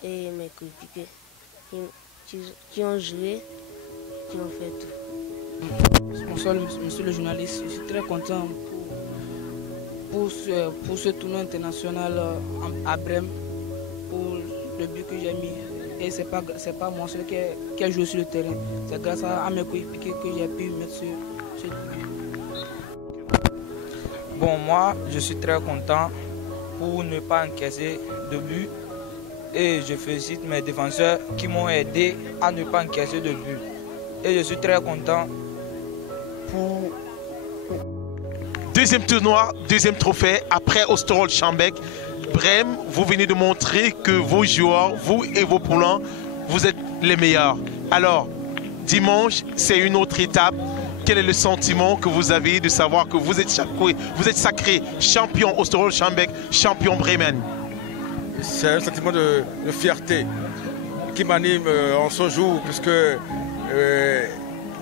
et mes coéquipiers qui ont joué, qui ont fait tout. Bonsoir monsieur le journaliste, je suis très content pour ce tournoi international à Brême, pour le but que j'ai mis. Et ce n'est pas moi seul qui a joué sur le terrain. C'est grâce à mes coéquipiers que j'ai pu mettre ce but. Bon, moi, je suis très content pour ne pas encaisser de but. Et je félicite mes défenseurs qui m'ont aidé à ne pas encaisser de but. Et je suis très content pour... Deuxième tournoi, deuxième trophée, après Oosterwolde Schambeek. Brême, vous venez de montrer que vos joueurs, vous et vos poulains, vous êtes les meilleurs. Alors, dimanche, c'est une autre étape. Quel est le sentiment que vous avez de savoir que vous êtes sacré champion Oosterwolde Schambeek, champion Bremen? C'est un sentiment de fierté qui m'anime en ce jour, puisque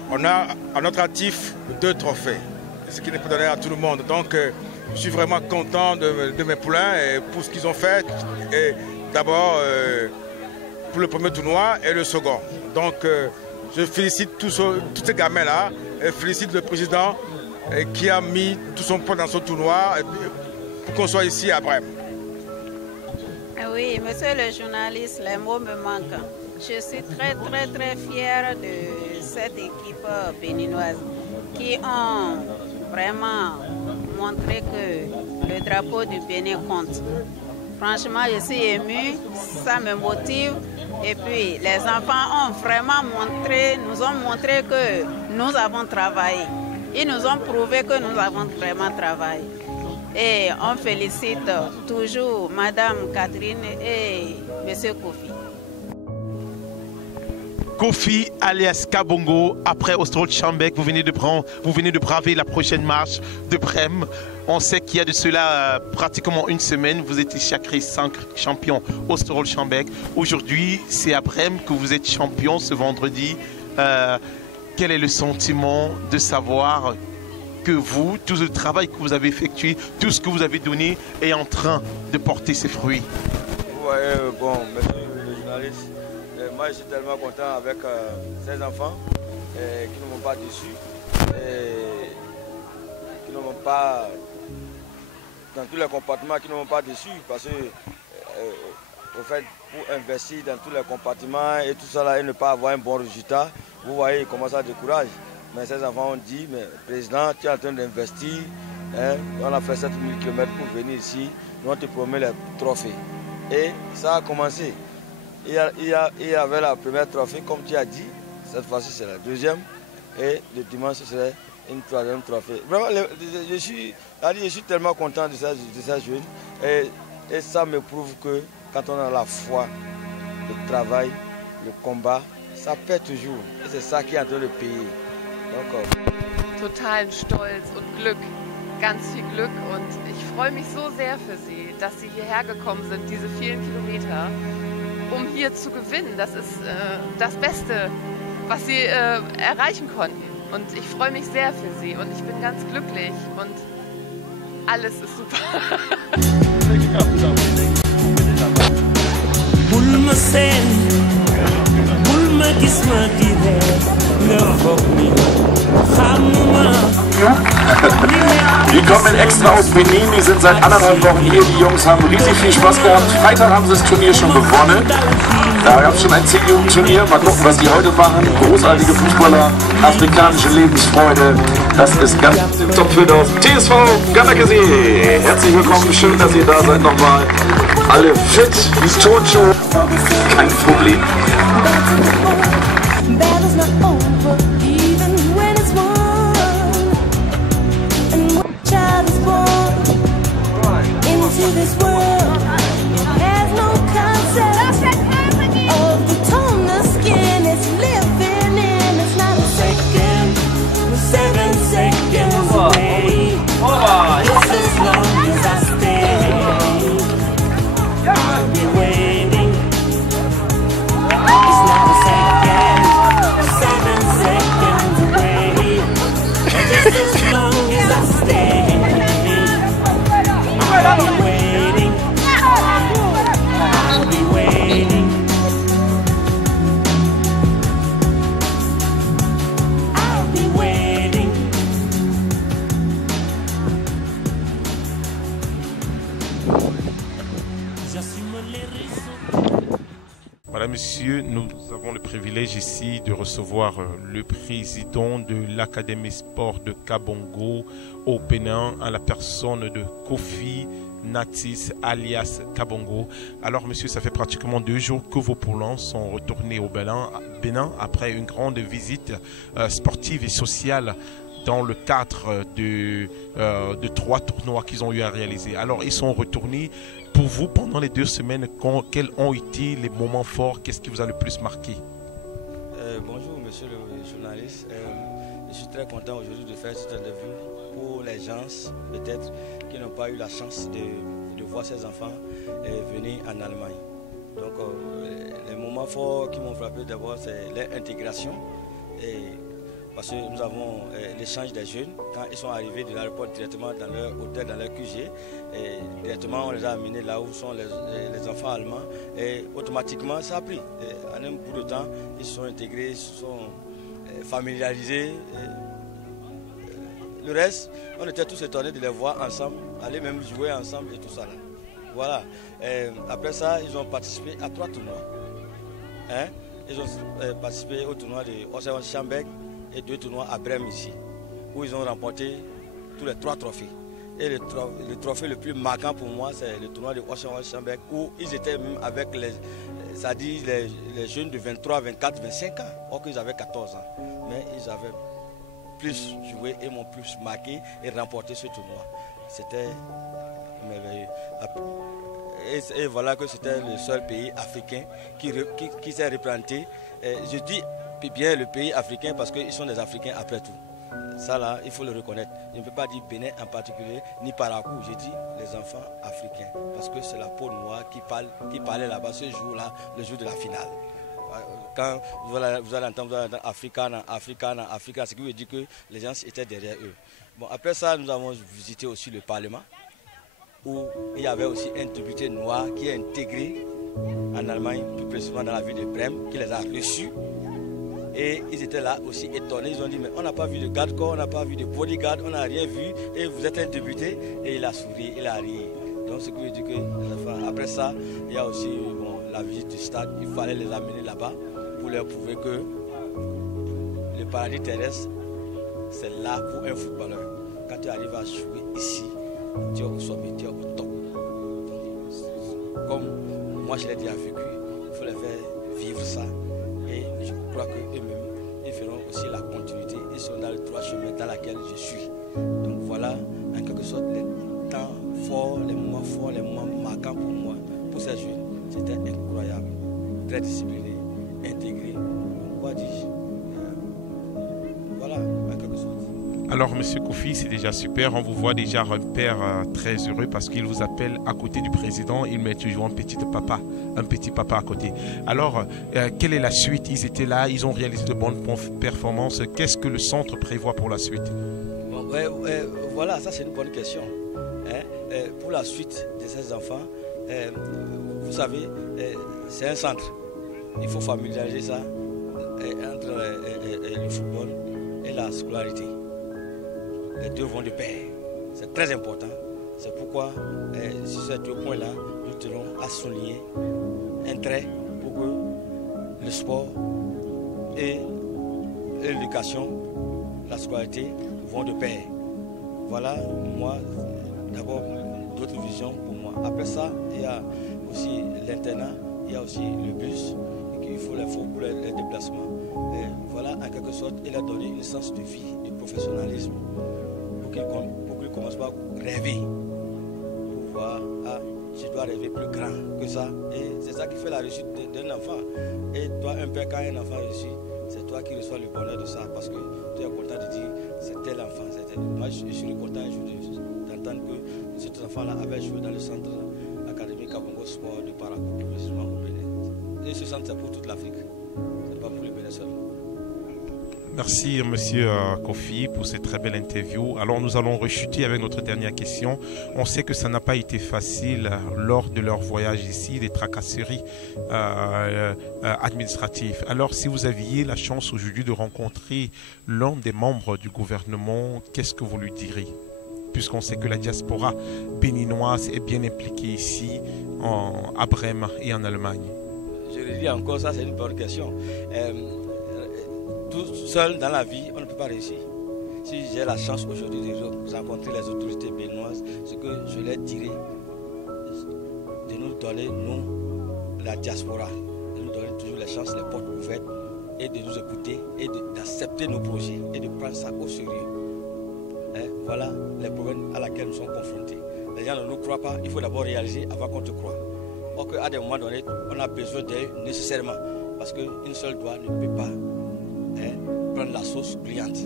on a à notre actif 2 trophées, ce qui n'est pas donné à tout le monde. Donc, je suis vraiment content de mes poulains et pour ce qu'ils ont fait. Et d'abord pour le premier tournoi et le second. Donc je félicite tous ces gamins-là et félicite le président qui a mis tout son poids dans ce tournoi pour qu'on soit ici à Brême. Oui, monsieur le journaliste, les mots me manquent. Je suis très fière de cette équipe béninoise qui ont vraiment montrer que le drapeau du Bénin compte. Franchement, je suis émue, ça me motive. Et puis, les enfants ont vraiment nous ont montré que nous avons travaillé. Ils nous ont prouvé que nous avons vraiment travaillé. Et on félicite toujours Madame Catherine et Monsieur Kofi. Kofi alias Kabongo, après Oosterwolde Schambeek, vous venez de braver la prochaine marche de Brême. On sait qu'il y a de cela pratiquement une semaine, vous étiez sacré champion Oosterwolde Schambeek. Aujourd'hui, c'est à Brême que vous êtes champion ce vendredi. Quel est le sentiment de savoir que vous, tout le travail que vous avez effectué, tout ce que vous avez donné est en train de porter ses fruits? Bon, monsieur le journaliste, moi je suis tellement content avec ces enfants qui ne m'ont pas déçu, qui ne m'ont pas, dans tous les compartiments, qui ne m'ont pas déçu, parce que au fait, pour investir dans tous les compartiments et tout ça là, et ne pas avoir un bon résultat, vous voyez, comment ça décourage. Mais ces enfants ont dit, mais président, tu es en train d'investir, hein, on a fait 7000 km pour venir ici, nous on te promet les trophées. Et ça a commencé. Il y avait la première trophée, comme tu as dit, cette fois-ci c'est la deuxième, et le dimanche ce serait une troisième trophée. Vraiment, je suis tellement content de ça jeune, et ça me prouve que quand on a la foi, le travail, le combat, ça paie toujours. Et c'est ça qui est en train de payer. Totalen Stolz und Glück, ganz viel Glück, und ich freue mich so sehr für Sie, dass Sie hierher gekommen sind, diese vielen Kilometer, um hier zu gewinnen. Das ist das Beste, was Sie erreichen konnten, und ich freue mich sehr für Sie und ich bin ganz glücklich und alles ist super. Die kommen extra aus Benin, die sind seit 1,5 Wochen hier. Die Jungs haben riesig viel Spaß gehabt. Freitag haben sie das Turnier schon gewonnen. Da gab es schon ein 10-Jugend-Turnier. Mal gucken, was die heute machen. Großartige Fußballer, afrikanische Lebensfreude. Das ist ganz im Topfit aus TSV Ganakesee. Herzlich willkommen, schön, dass ihr da seid nochmal. Alle fit, wie Tocho. Kein Problem. This world has no concept of the tone the skin is living in. It's not a second, 7 seconds away. Just as long as I stay, I'll be waiting. It's not a second, 7 seconds away. Just as long as I stay, I'll be waiting. Madame, Monsieur, nous avons le privilège ici de recevoir le président de l'Académie Sport de Kabongo au Bénin, à la personne de Kofi Natis alias Kabongo. Alors monsieur, ça fait pratiquement 2 jours que vos poulains sont retournés au Bénin après une grande visite sportive et sociale dans le cadre de 3 tournois qu'ils ont eu à réaliser. Alors ils sont retournés. Pour vous, pendant les 2 semaines, quels ont été les moments forts? Qu'est-ce qui vous a le plus marqué? Bonjour monsieur le journaliste. Je suis très content aujourd'hui de faire cette interview pour les gens peut-être qui n'ont pas eu la chance de voir ces enfants venir en Allemagne. Donc les moments forts qui m'ont frappé d'abord, c'est l'intégration. Parce que nous avons l'échange des jeunes. Quand ils sont arrivés de l'aéroport directement dans leur hôtel, dans leur QG, et directement on les a amenés là où sont les enfants allemands. Et automatiquement ça a pris. En un bout de temps, ils se sont intégrés, ils se sont familiarisés. Le reste, on était tous étonnés de les voir ensemble, aller même jouer ensemble et tout ça là. Voilà. Après ça, ils ont participé à 3 tournois. Hein? Ils ont participé au tournoi de Ossewan-Schambeck et 2 tournois à Brême ici, où ils ont remporté tous les 3 trophées. Et le trophée le plus marquant pour moi, c'est le tournoi de Ossewan-Schambeck, où ils étaient même avec les jeunes de 23, 24, 25 ans, or qu'ils avaient 14 ans. Mais ils avaient plus joué et m'ont plus marqué et remporté ce tournoi. C'était merveilleux. Et voilà que c'était le seul pays africain qui s'est représenté. Je dis bien le pays africain parce qu'ils sont des Africains après tout. Ça là, il faut le reconnaître. Je ne peux pas dire Bénin en particulier, ni Parakou. Je dis les enfants africains. Parce que c'est la peau noire qui parlait là-bas ce jour-là, le jour de la finale. Quand vous allez entendre Africana, ce qui veut dire que les gens étaient derrière eux. Bon, après ça, nous avons visité aussi le Parlement, où il y avait aussi un député noir qui est intégré en Allemagne, plus précisément dans la ville de Brême, qui les a reçus. Et ils étaient là aussi étonnés. Ils ont dit, mais on n'a pas vu de garde corps, on n'a pas vu de bodyguard, on n'a rien vu. Et vous êtes un débuté. Et il a souri, il a ri. Donc ce que je dis que les enfants, après ça, il y a aussi la visite du stade. Il fallait les amener là-bas pour leur prouver que le paradis terrestre, c'est là pour un footballeur. Quand tu arrives à jouer ici, tu es au sommet, tu es au top. Comme moi je l'ai déjà vécu, il faut les faire vivre ça. Et je crois qu'eux-mêmes, ils feront aussi la continuité. Ils sont dans le droit chemin dans lequel je suis. Donc voilà, en quelque sorte, les temps forts, les moments marquants pour moi, pour ces jeunes. C'était incroyable, très discipliné, intégré. Quoi dis-je? Voilà, en quelque sorte. Alors, Monsieur Kofi, c'est déjà super. On vous voit déjà un père très heureux parce qu'il vous appelle à côté du président. Il met toujours un petit papa à côté. Alors, quelle est la suite? Ils étaient là, ils ont réalisé de bonnes performances. Qu'est-ce que le centre prévoit pour la suite? Bon, voilà, ça c'est une bonne question. Pour la suite de ces enfants, vous savez, c'est un centre. Il faut familiariser ça entre le football et la scolarité. Les deux vont de pair. C'est très important. C'est pourquoi, sur ces deux points-là, nous tenons à souligner un trait pour que le sport et l'éducation, la scolarité vont de pair. Voilà, moi, d'abord, d'autres visions pour moi. Après ça, il y a aussi l'internat, il y a aussi le bus, qu'il faut les pour les déplacements. Et voilà, en quelque sorte, il a donné un sens de vie, de professionnalisme, pour qu'il commence par rêver, pour voir, je dois rêver plus grand que ça. Et c'est ça qui fait la réussite d'un enfant. Et toi, un père, quand un enfant réussit, c'est toi qui reçois le bonheur de ça, parce que tu es content de dire, c'est tel enfant. Moi, je suis content un jour d'entendre que cet enfant-là avait joué dans le centre académique Kabongo Sport de Parakou, précisément au Bénin. Et ce centre, c'est pour toute l'Afrique, c'est pas pour le Bénin seulement. Merci Monsieur Kofi pour cette très belle interview. Alors nous allons rechuter avec notre dernière question. On sait que ça n'a pas été facile lors de leur voyage ici, des tracasseries administratives. Alors si vous aviez la chance aujourd'hui de rencontrer l'un des membres du gouvernement, qu'est-ce que vous lui diriez? Puisqu'on sait que la diaspora béninoise est bien impliquée ici, à Brême et en Allemagne. Je le dis encore, ça c'est une bonne question. Tout seul dans la vie, on ne peut pas réussir. Si j'ai la chance aujourd'hui de rencontrer les autorités béninoises, ce que je leur dirais, de nous donner, nous, la diaspora, de nous donner toujours les chances, les portes ouvertes, et de nous écouter, et d'accepter nos projets, et de prendre ça au sérieux. Voilà les problèmes à laquelle nous sommes confrontés. Les gens ne nous croient pas, il faut d'abord réaliser avant qu'on te croie. Or qu'à des moments donnés, on a besoin d'eux nécessairement, parce qu'une seule doigt ne peut pas prendre la sauce brillante.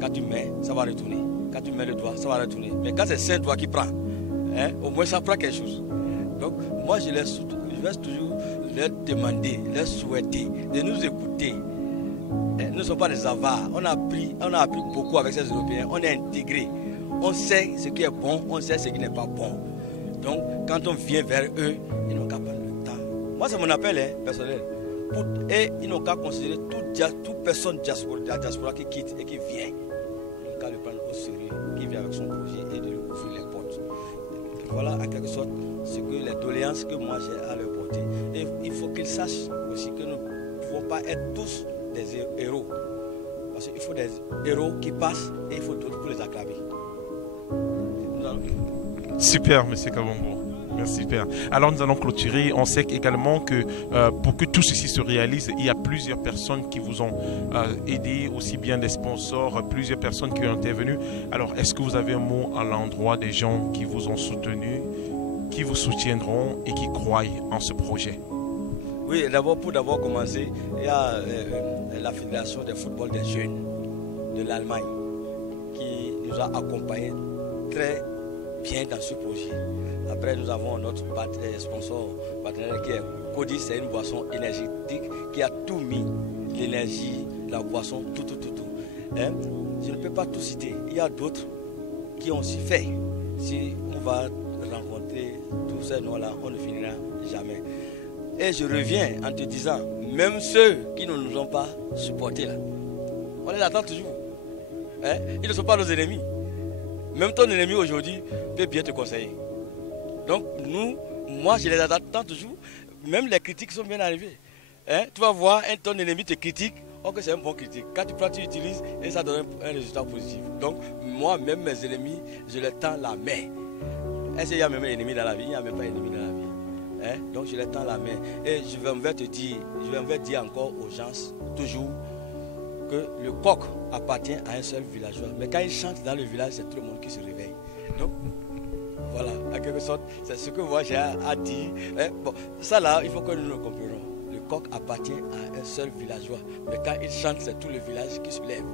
Quand tu mets, ça va retourner. Quand tu mets le doigt, ça va retourner. Mais quand c'est 5 doigts qui prend, au moins ça prend quelque chose. Donc moi je vais toujours leur demander, leur souhaiter de nous écouter. Nous ne sommes pas des avares. On a appris beaucoup avec ces Européens. On est intégrés. On sait ce qui est bon, on sait ce qui n'est pas bon. Donc quand on vient vers eux, ils n'ont qu'à prendre le temps. Moi c'est mon appel personnel. Et ils n'ont qu'à considérer toute personne de la diaspora qui quitte et qui vient. Ils n'ont qu'à le prendre au sérieux, qui vient avec son projet et de lui ouvrir les portes. Voilà en quelque sorte ce que les doléances que moi j'ai à leur porter. Et il faut qu'ils sachent aussi que nous ne pouvons pas être tous des héros. Parce qu'il faut des héros qui passent et il faut d'autres pour les acclamer. Super, Monsieur Kabongo. Merci, super. Alors nous allons clôturer. On sait également que pour que tout ceci se réalise, il y a plusieurs personnes qui vous ont aidé, aussi bien des sponsors, plusieurs personnes qui ont intervenu. Alors est-ce que vous avez un mot à l'endroit des gens qui vous ont soutenu, qui vous soutiendront et qui croient en ce projet? Oui, pour commencer, il y a la Fédération de football des jeunes de l'Allemagne qui nous a accompagnés très bien dans ce projet. Après, nous avons notre sponsor partenaire qui est Cody, c'est une boisson énergétique qui a tout mis, l'énergie, la boisson, tout. Je ne peux pas tout citer. Il y a d'autres qui ont aussi fait. Si on va rencontrer tous ces noms-là, on ne finira jamais. Et je reviens en te disant, même ceux qui ne nous ont pas supportés là, on les attend toujours. Hein? Ils ne sont pas nos ennemis. Même ton ennemi aujourd'hui peut bien te conseiller. Donc moi je les attends toujours. Même les critiques sont bien arrivées. Hein? Tu vas voir ton ennemi te critique, or que c'est un bon critique. Quand tu prends, tu utilises et ça donne un résultat positif. Donc moi, même mes ennemis, je les tends la main. Est-ce qu'il y a même un ennemi dans la vie? Il n'y a même pas d'ennemi dans la vie. Hein? Donc je les tends la main. Et je vais dire encore aux gens, toujours, que le coq appartient à un seul villageois. Mais quand il chante dans le village, c'est tout le monde qui se réveille. Donc, voilà, en quelque sorte, c'est ce que moi j'ai à dire. Hein? Bon, ça là, il faut que nous le comprenions. Le coq appartient à un seul villageois. Mais quand il chante, c'est tout le village qui se lève.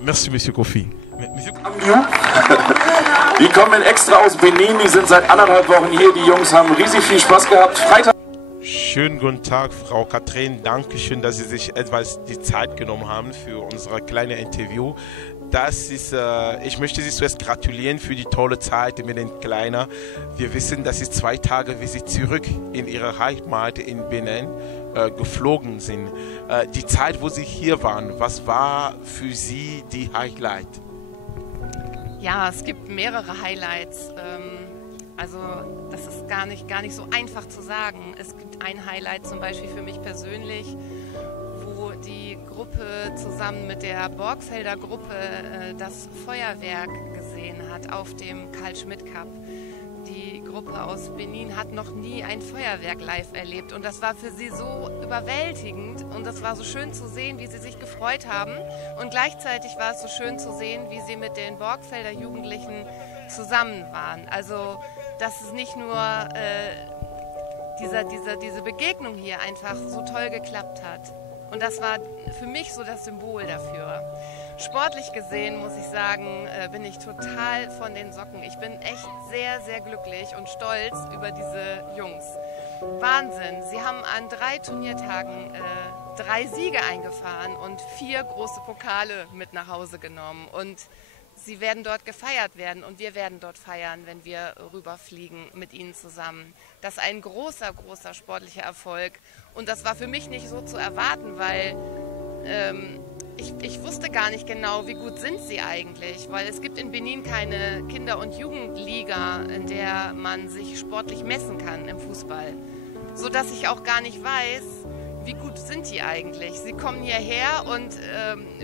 Merci, Monsieur Kofi. Die kommen extra aus Benin, die sind seit 1,5 Wochen hier. Die Jungs haben riesig viel Spaß gehabt. Freitag. Schönen guten Tag, Frau Katrin. Dankeschön, dass Sie sich etwas die Zeit genommen haben für unser kleines Interview. Ich möchte Sie zuerst gratulieren für die tolle Zeit mit den Kleinen. Wir wissen, dass Sie 2 Tage, wie Sie zurück in Ihre Heimat in Benin geflogen sind. Die Zeit, wo Sie hier waren, was war für Sie die Highlight? Ja, es gibt mehrere Highlights. Also das ist gar nicht so einfach zu sagen. Es gibt ein Highlight zum Beispiel für mich persönlich, wo die Gruppe zusammen mit der Borgfelder Gruppe das Feuerwerk gesehen hat auf dem Carl Schmidt Cup. Die Gruppe aus Benin hat noch nie ein Feuerwerk live erlebt und das war für sie so überwältigend und das war so schön zu sehen, wie sie sich gefreut haben und gleichzeitig war es so schön zu sehen, wie sie mit den Borgfelder Jugendlichen zusammen waren. Also dass es nicht nur diese Begegnung hier einfach so toll geklappt hat. Und das war für mich so das Symbol dafür. Sportlich gesehen, muss ich sagen, bin ich total von den Socken. Ich bin echt sehr, sehr glücklich und stolz über diese Jungs. Wahnsinn, sie haben an 3 Turniertagen 3 Siege eingefahren und 4 große Pokale mit nach Hause genommen. Und sie werden dort gefeiert werden und wir werden dort feiern, wenn wir rüberfliegen mit ihnen zusammen. Das ist ein großer, großer sportlicher Erfolg und das war für mich nicht so zu erwarten, weil ich wusste gar nicht genau, wie gut sind sie eigentlich, weil es gibt in Benin keine Kinder- und Jugendliga, in der man sich sportlich messen kann im Fußball, sodass ich auch gar nicht weiß, wie gut sind die eigentlich? Sie kommen hierher und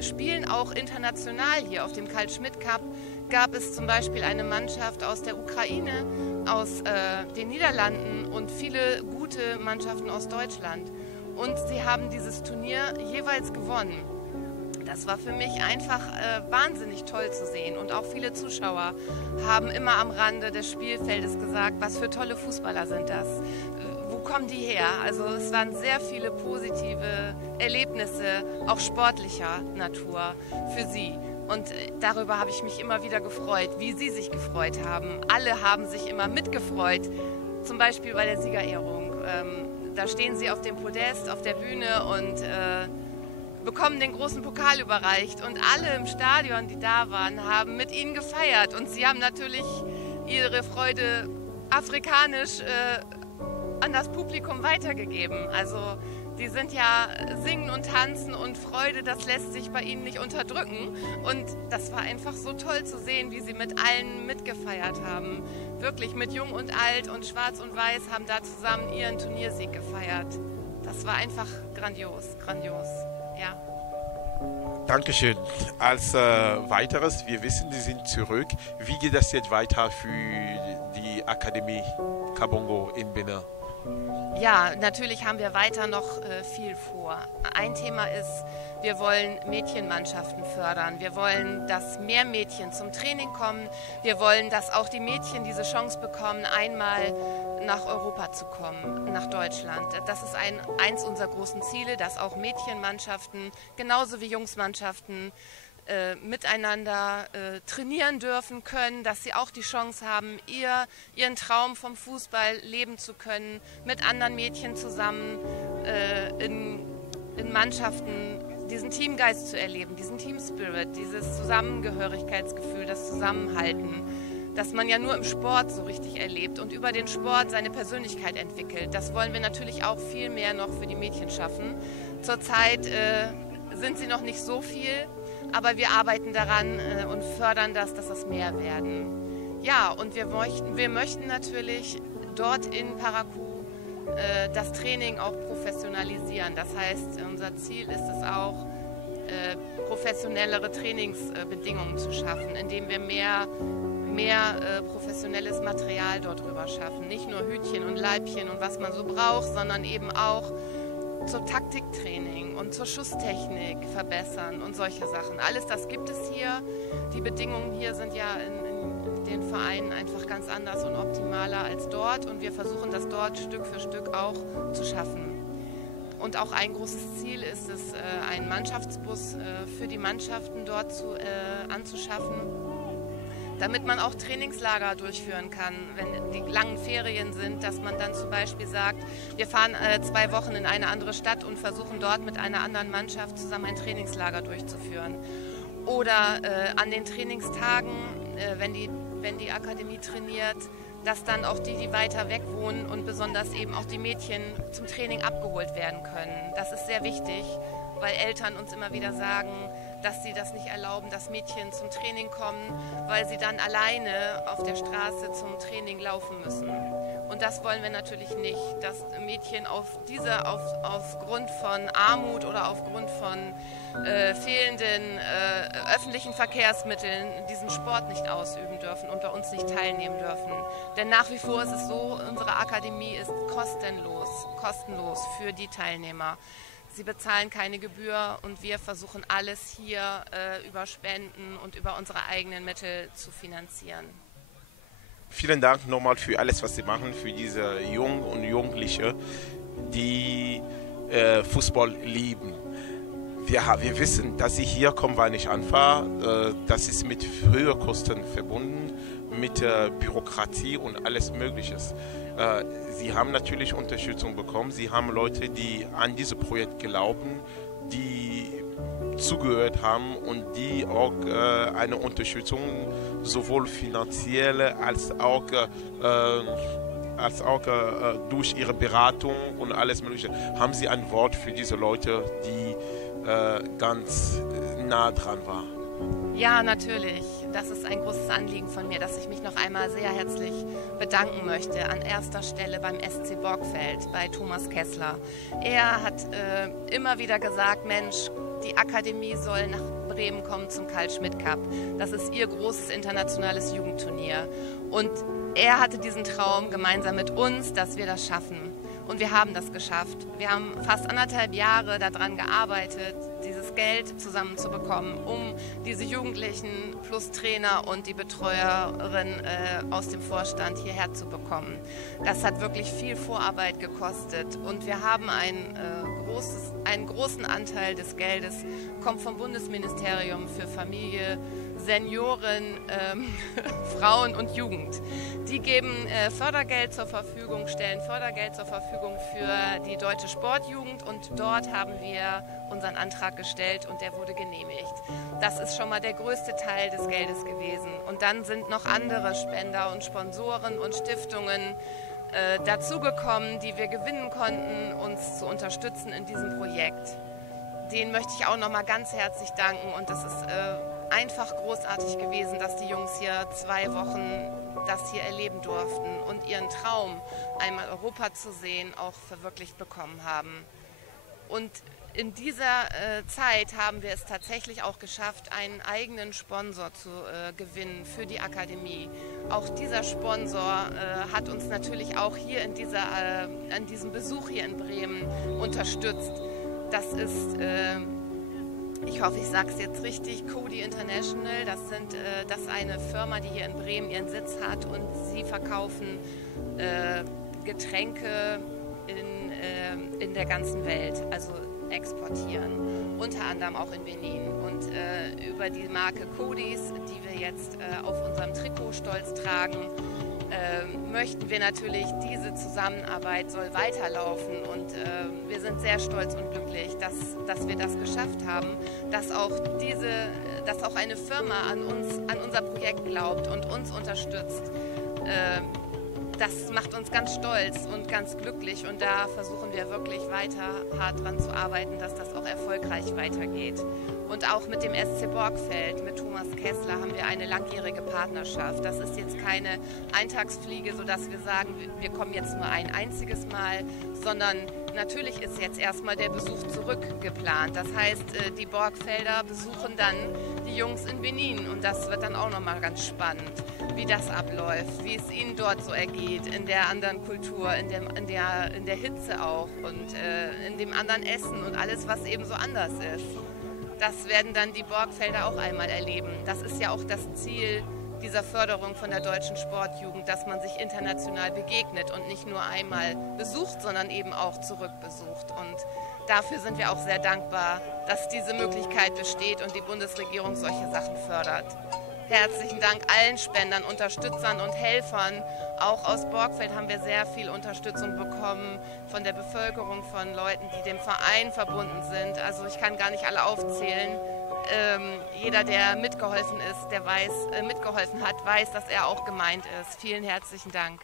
spielen auch international hier. Auf dem Carl Schmidt Cup gab es zum Beispiel eine Mannschaft aus der Ukraine, aus den Niederlanden und viele gute Mannschaften aus Deutschland. Und sie haben dieses Turnier jeweils gewonnen. Das war für mich einfach wahnsinnig toll zu sehen. Und auch viele Zuschauer haben immer am Rande des Spielfeldes gesagt, was für tolle Fußballer sind das. Wo kommen die her? Also es waren sehr viele positive Erlebnisse, auch sportlicher Natur für sie. Und darüber habe ich mich immer wieder gefreut, wie sie sich gefreut haben. Alle haben sich immer mitgefreut, zum Beispiel bei der Siegerehrung. Da stehen sie auf dem Podest, auf der Bühne und bekommen den großen Pokal überreicht. Und alle im Stadion, die da waren, haben mit ihnen gefeiert. Und sie haben natürlich ihre Freude afrikanisch an das Publikum weitergegeben. Also die sind ja singen und tanzen und Freude, das lässt sich bei ihnen nicht unterdrücken. Und das war einfach so toll zu sehen, wie sie mit allen mitgefeiert haben. Wirklich mit Jung und Alt und Schwarz und Weiß haben da zusammen ihren Turniersieg gefeiert. Das war einfach grandios, grandios, ja. Dankeschön. Als weiteres, wir wissen, Sie sind zurück. Wie geht das jetzt weiter für die Akademie Kabongo in Benin? Ja, natürlich haben wir weiter noch viel vor. Ein Thema ist, wir wollen Mädchenmannschaften fördern. Wir wollen, dass mehr Mädchen zum Training kommen. Wir wollen, dass auch die Mädchen diese Chance bekommen, einmal nach Europa zu kommen, nach Deutschland. Das ist eins unserer großen Ziele, dass auch Mädchenmannschaften genauso wie Jungsmannschaften miteinander trainieren dürfen können, dass sie auch die Chance haben, ihren Traum vom Fußball leben zu können, mit anderen Mädchen zusammen in Mannschaften diesen Teamgeist zu erleben, diesen Teamspirit, dieses Zusammengehörigkeitsgefühl, das Zusammenhalten. das man ja nur im Sport so richtig erlebt und über den Sport seine Persönlichkeit entwickelt. Das wollen wir natürlich auch viel mehr noch für die Mädchen schaffen. Zurzeit sind sie noch nicht so viel, aber wir arbeiten daran und fördern das, dass das mehr werden. Ja, und wir möchten natürlich dort in Parakou das Training auch professionalisieren. Das heißt, unser Ziel ist es auch, professionellere Trainingsbedingungen zu schaffen, indem wir mehr professionelles Material dort drüber schaffen. Nicht nur Hütchen und Leibchen und was man so braucht, sondern eben auch zum Taktiktraining und zur Schusstechnik verbessern und solche Sachen. Alles das gibt es hier. Die Bedingungen hier sind ja in den Vereinen einfach ganz anders und optimaler als dort und wir versuchen das dort Stück für Stück auch zu schaffen. Und auch ein großes Ziel ist es, einen Mannschaftsbus für die Mannschaften dort anzuschaffen, damit man auch Trainingslager durchführen kann, wenn die langen Ferien sind, dass man dann zum Beispiel sagt, wir fahren 2 Wochen in eine andere Stadt und versuchen dort mit einer anderen Mannschaft zusammen ein Trainingslager durchzuführen. Oder an den Trainingstagen, wenn die Akademie trainiert, dass dann auch die weiter weg wohnen und besonders eben auch die Mädchen zum Training abgeholt werden können. Das ist sehr wichtig, weil Eltern uns immer wieder sagen, dass sie das nicht erlauben, dass Mädchen zum Training kommen, weil sie dann alleine auf der Straße zum Training laufen müssen. Und das wollen wir natürlich nicht, dass Mädchen aufgrund von Armut oder aufgrund von fehlenden öffentlichen Verkehrsmitteln diesen Sport nicht ausüben dürfen und bei uns nicht teilnehmen dürfen. Denn nach wie vor ist es so, unsere Akademie ist kostenlos für die Teilnehmer. Sie bezahlen keine Gebühr und wir versuchen alles hier über Spenden und über unsere eigenen Mittel zu finanzieren. Vielen Dank nochmal für alles, was Sie machen, für diese Jungen und Jugendliche, die Fußball lieben. Wir wissen, dass Sie hier kommen, weil nicht einfach. Das ist mit höheren Kosten verbunden, mit Bürokratie und alles Mögliche. Sie haben natürlich Unterstützung bekommen. Sie haben Leute, die an dieses Projekt glauben, die zugehört haben und die auch eine Unterstützung sowohl finanziell als auch durch ihre Beratung und alles Mögliche. Haben Sie ein Wort für diese Leute, die ganz nah dran waren? Ja, natürlich. Das ist ein großes Anliegen von mir, dass ich mich noch einmal sehr herzlich bedanken möchte. An erster Stelle beim SC Borgfeld, bei Thomas Kessler. Er hat immer wieder gesagt, Mensch, die Akademie soll nach Bremen kommen zum Carl Schmidt Cup. Das ist ihr großes internationales Jugendturnier. Und er hatte diesen Traum gemeinsam mit uns, dass wir das schaffen. Und wir haben das geschafft. Wir haben fast 1,5 Jahre daran gearbeitet, dieses Geld zusammenzubekommen, um diese Jugendlichen plus Trainer und die Betreuerin aus dem Vorstand hierher zu bekommen. Das hat wirklich viel Vorarbeit gekostet und wir haben einen großen Anteil des Geldes, kommt vom Bundesministerium für Familie, Senioren, Frauen und Jugend. Die geben Fördergeld zur Verfügung, stellen Fördergeld zur Verfügung für die deutsche Sportjugend und dort haben wir unseren Antrag gestellt und der wurde genehmigt. Das ist schon mal der größte Teil des Geldes gewesen. Und dann sind noch andere Spender und Sponsoren und Stiftungen dazugekommen, die wir gewinnen konnten, uns zu unterstützen in diesem Projekt. Denen möchte ich auch noch mal ganz herzlich danken und das ist einfach großartig gewesen, dass die Jungs hier 2 Wochen das hier erleben durften und ihren Traum, einmal Europa zu sehen, auch verwirklicht bekommen haben. Und in dieser Zeit haben wir es tatsächlich auch geschafft, einen eigenen Sponsor zu gewinnen für die Akademie. Auch dieser Sponsor hat uns natürlich auch hier an diesem Besuch hier in Bremen unterstützt. Das ist, ich hoffe, ich sage es jetzt richtig, Cody International. Das ist eine Firma, die hier in Bremen ihren Sitz hat und sie verkaufen Getränke in der ganzen Welt, also exportieren, unter anderem auch in Benin. Und über die Marke Codys, die wir jetzt auf unserem Trikot stolz tragen, möchten wir natürlich, diese Zusammenarbeit soll weiterlaufen und wir sind sehr stolz und glücklich, dass wir das geschafft haben, dass auch eine Firma an unser Projekt glaubt und uns unterstützt. Das macht uns ganz stolz und ganz glücklich und da versuchen wir wirklich weiter hart dran zu arbeiten, dass das auch erfolgreich weitergeht. Und auch mit dem SC Borgfeld, mit Thomas Kessler, haben wir eine langjährige Partnerschaft. Das ist jetzt keine Eintagsfliege, sodass wir sagen, wir kommen jetzt nur ein einziges Mal, sondern natürlich ist jetzt erstmal der Besuch zurück geplant. Das heißt, die Borgfelder besuchen dann die Jungs in Benin und das wird dann auch nochmal ganz spannend, wie das abläuft, wie es ihnen dort so ergeht, in der anderen Kultur, in der Hitze auch und in dem anderen Essen und alles, was eben so anders ist. Das werden dann die Borgfelder auch einmal erleben. Das ist ja auch das Ziel dieser Förderung von der deutschen Sportjugend, dass man sich international begegnet und nicht nur einmal besucht, sondern eben auch zurückbesucht. Und dafür sind wir auch sehr dankbar, dass diese Möglichkeit besteht und die Bundesregierung solche Sachen fördert. Herzlichen Dank allen Spendern, Unterstützern und Helfern. Auch aus Borgfeld haben wir sehr viel Unterstützung bekommen von der Bevölkerung, von Leuten, die dem Verein verbunden sind. Also ich kann gar nicht alle aufzählen. Jeder, der mitgeholfen hat, weiß, dass er auch gemeint ist. Vielen herzlichen Dank.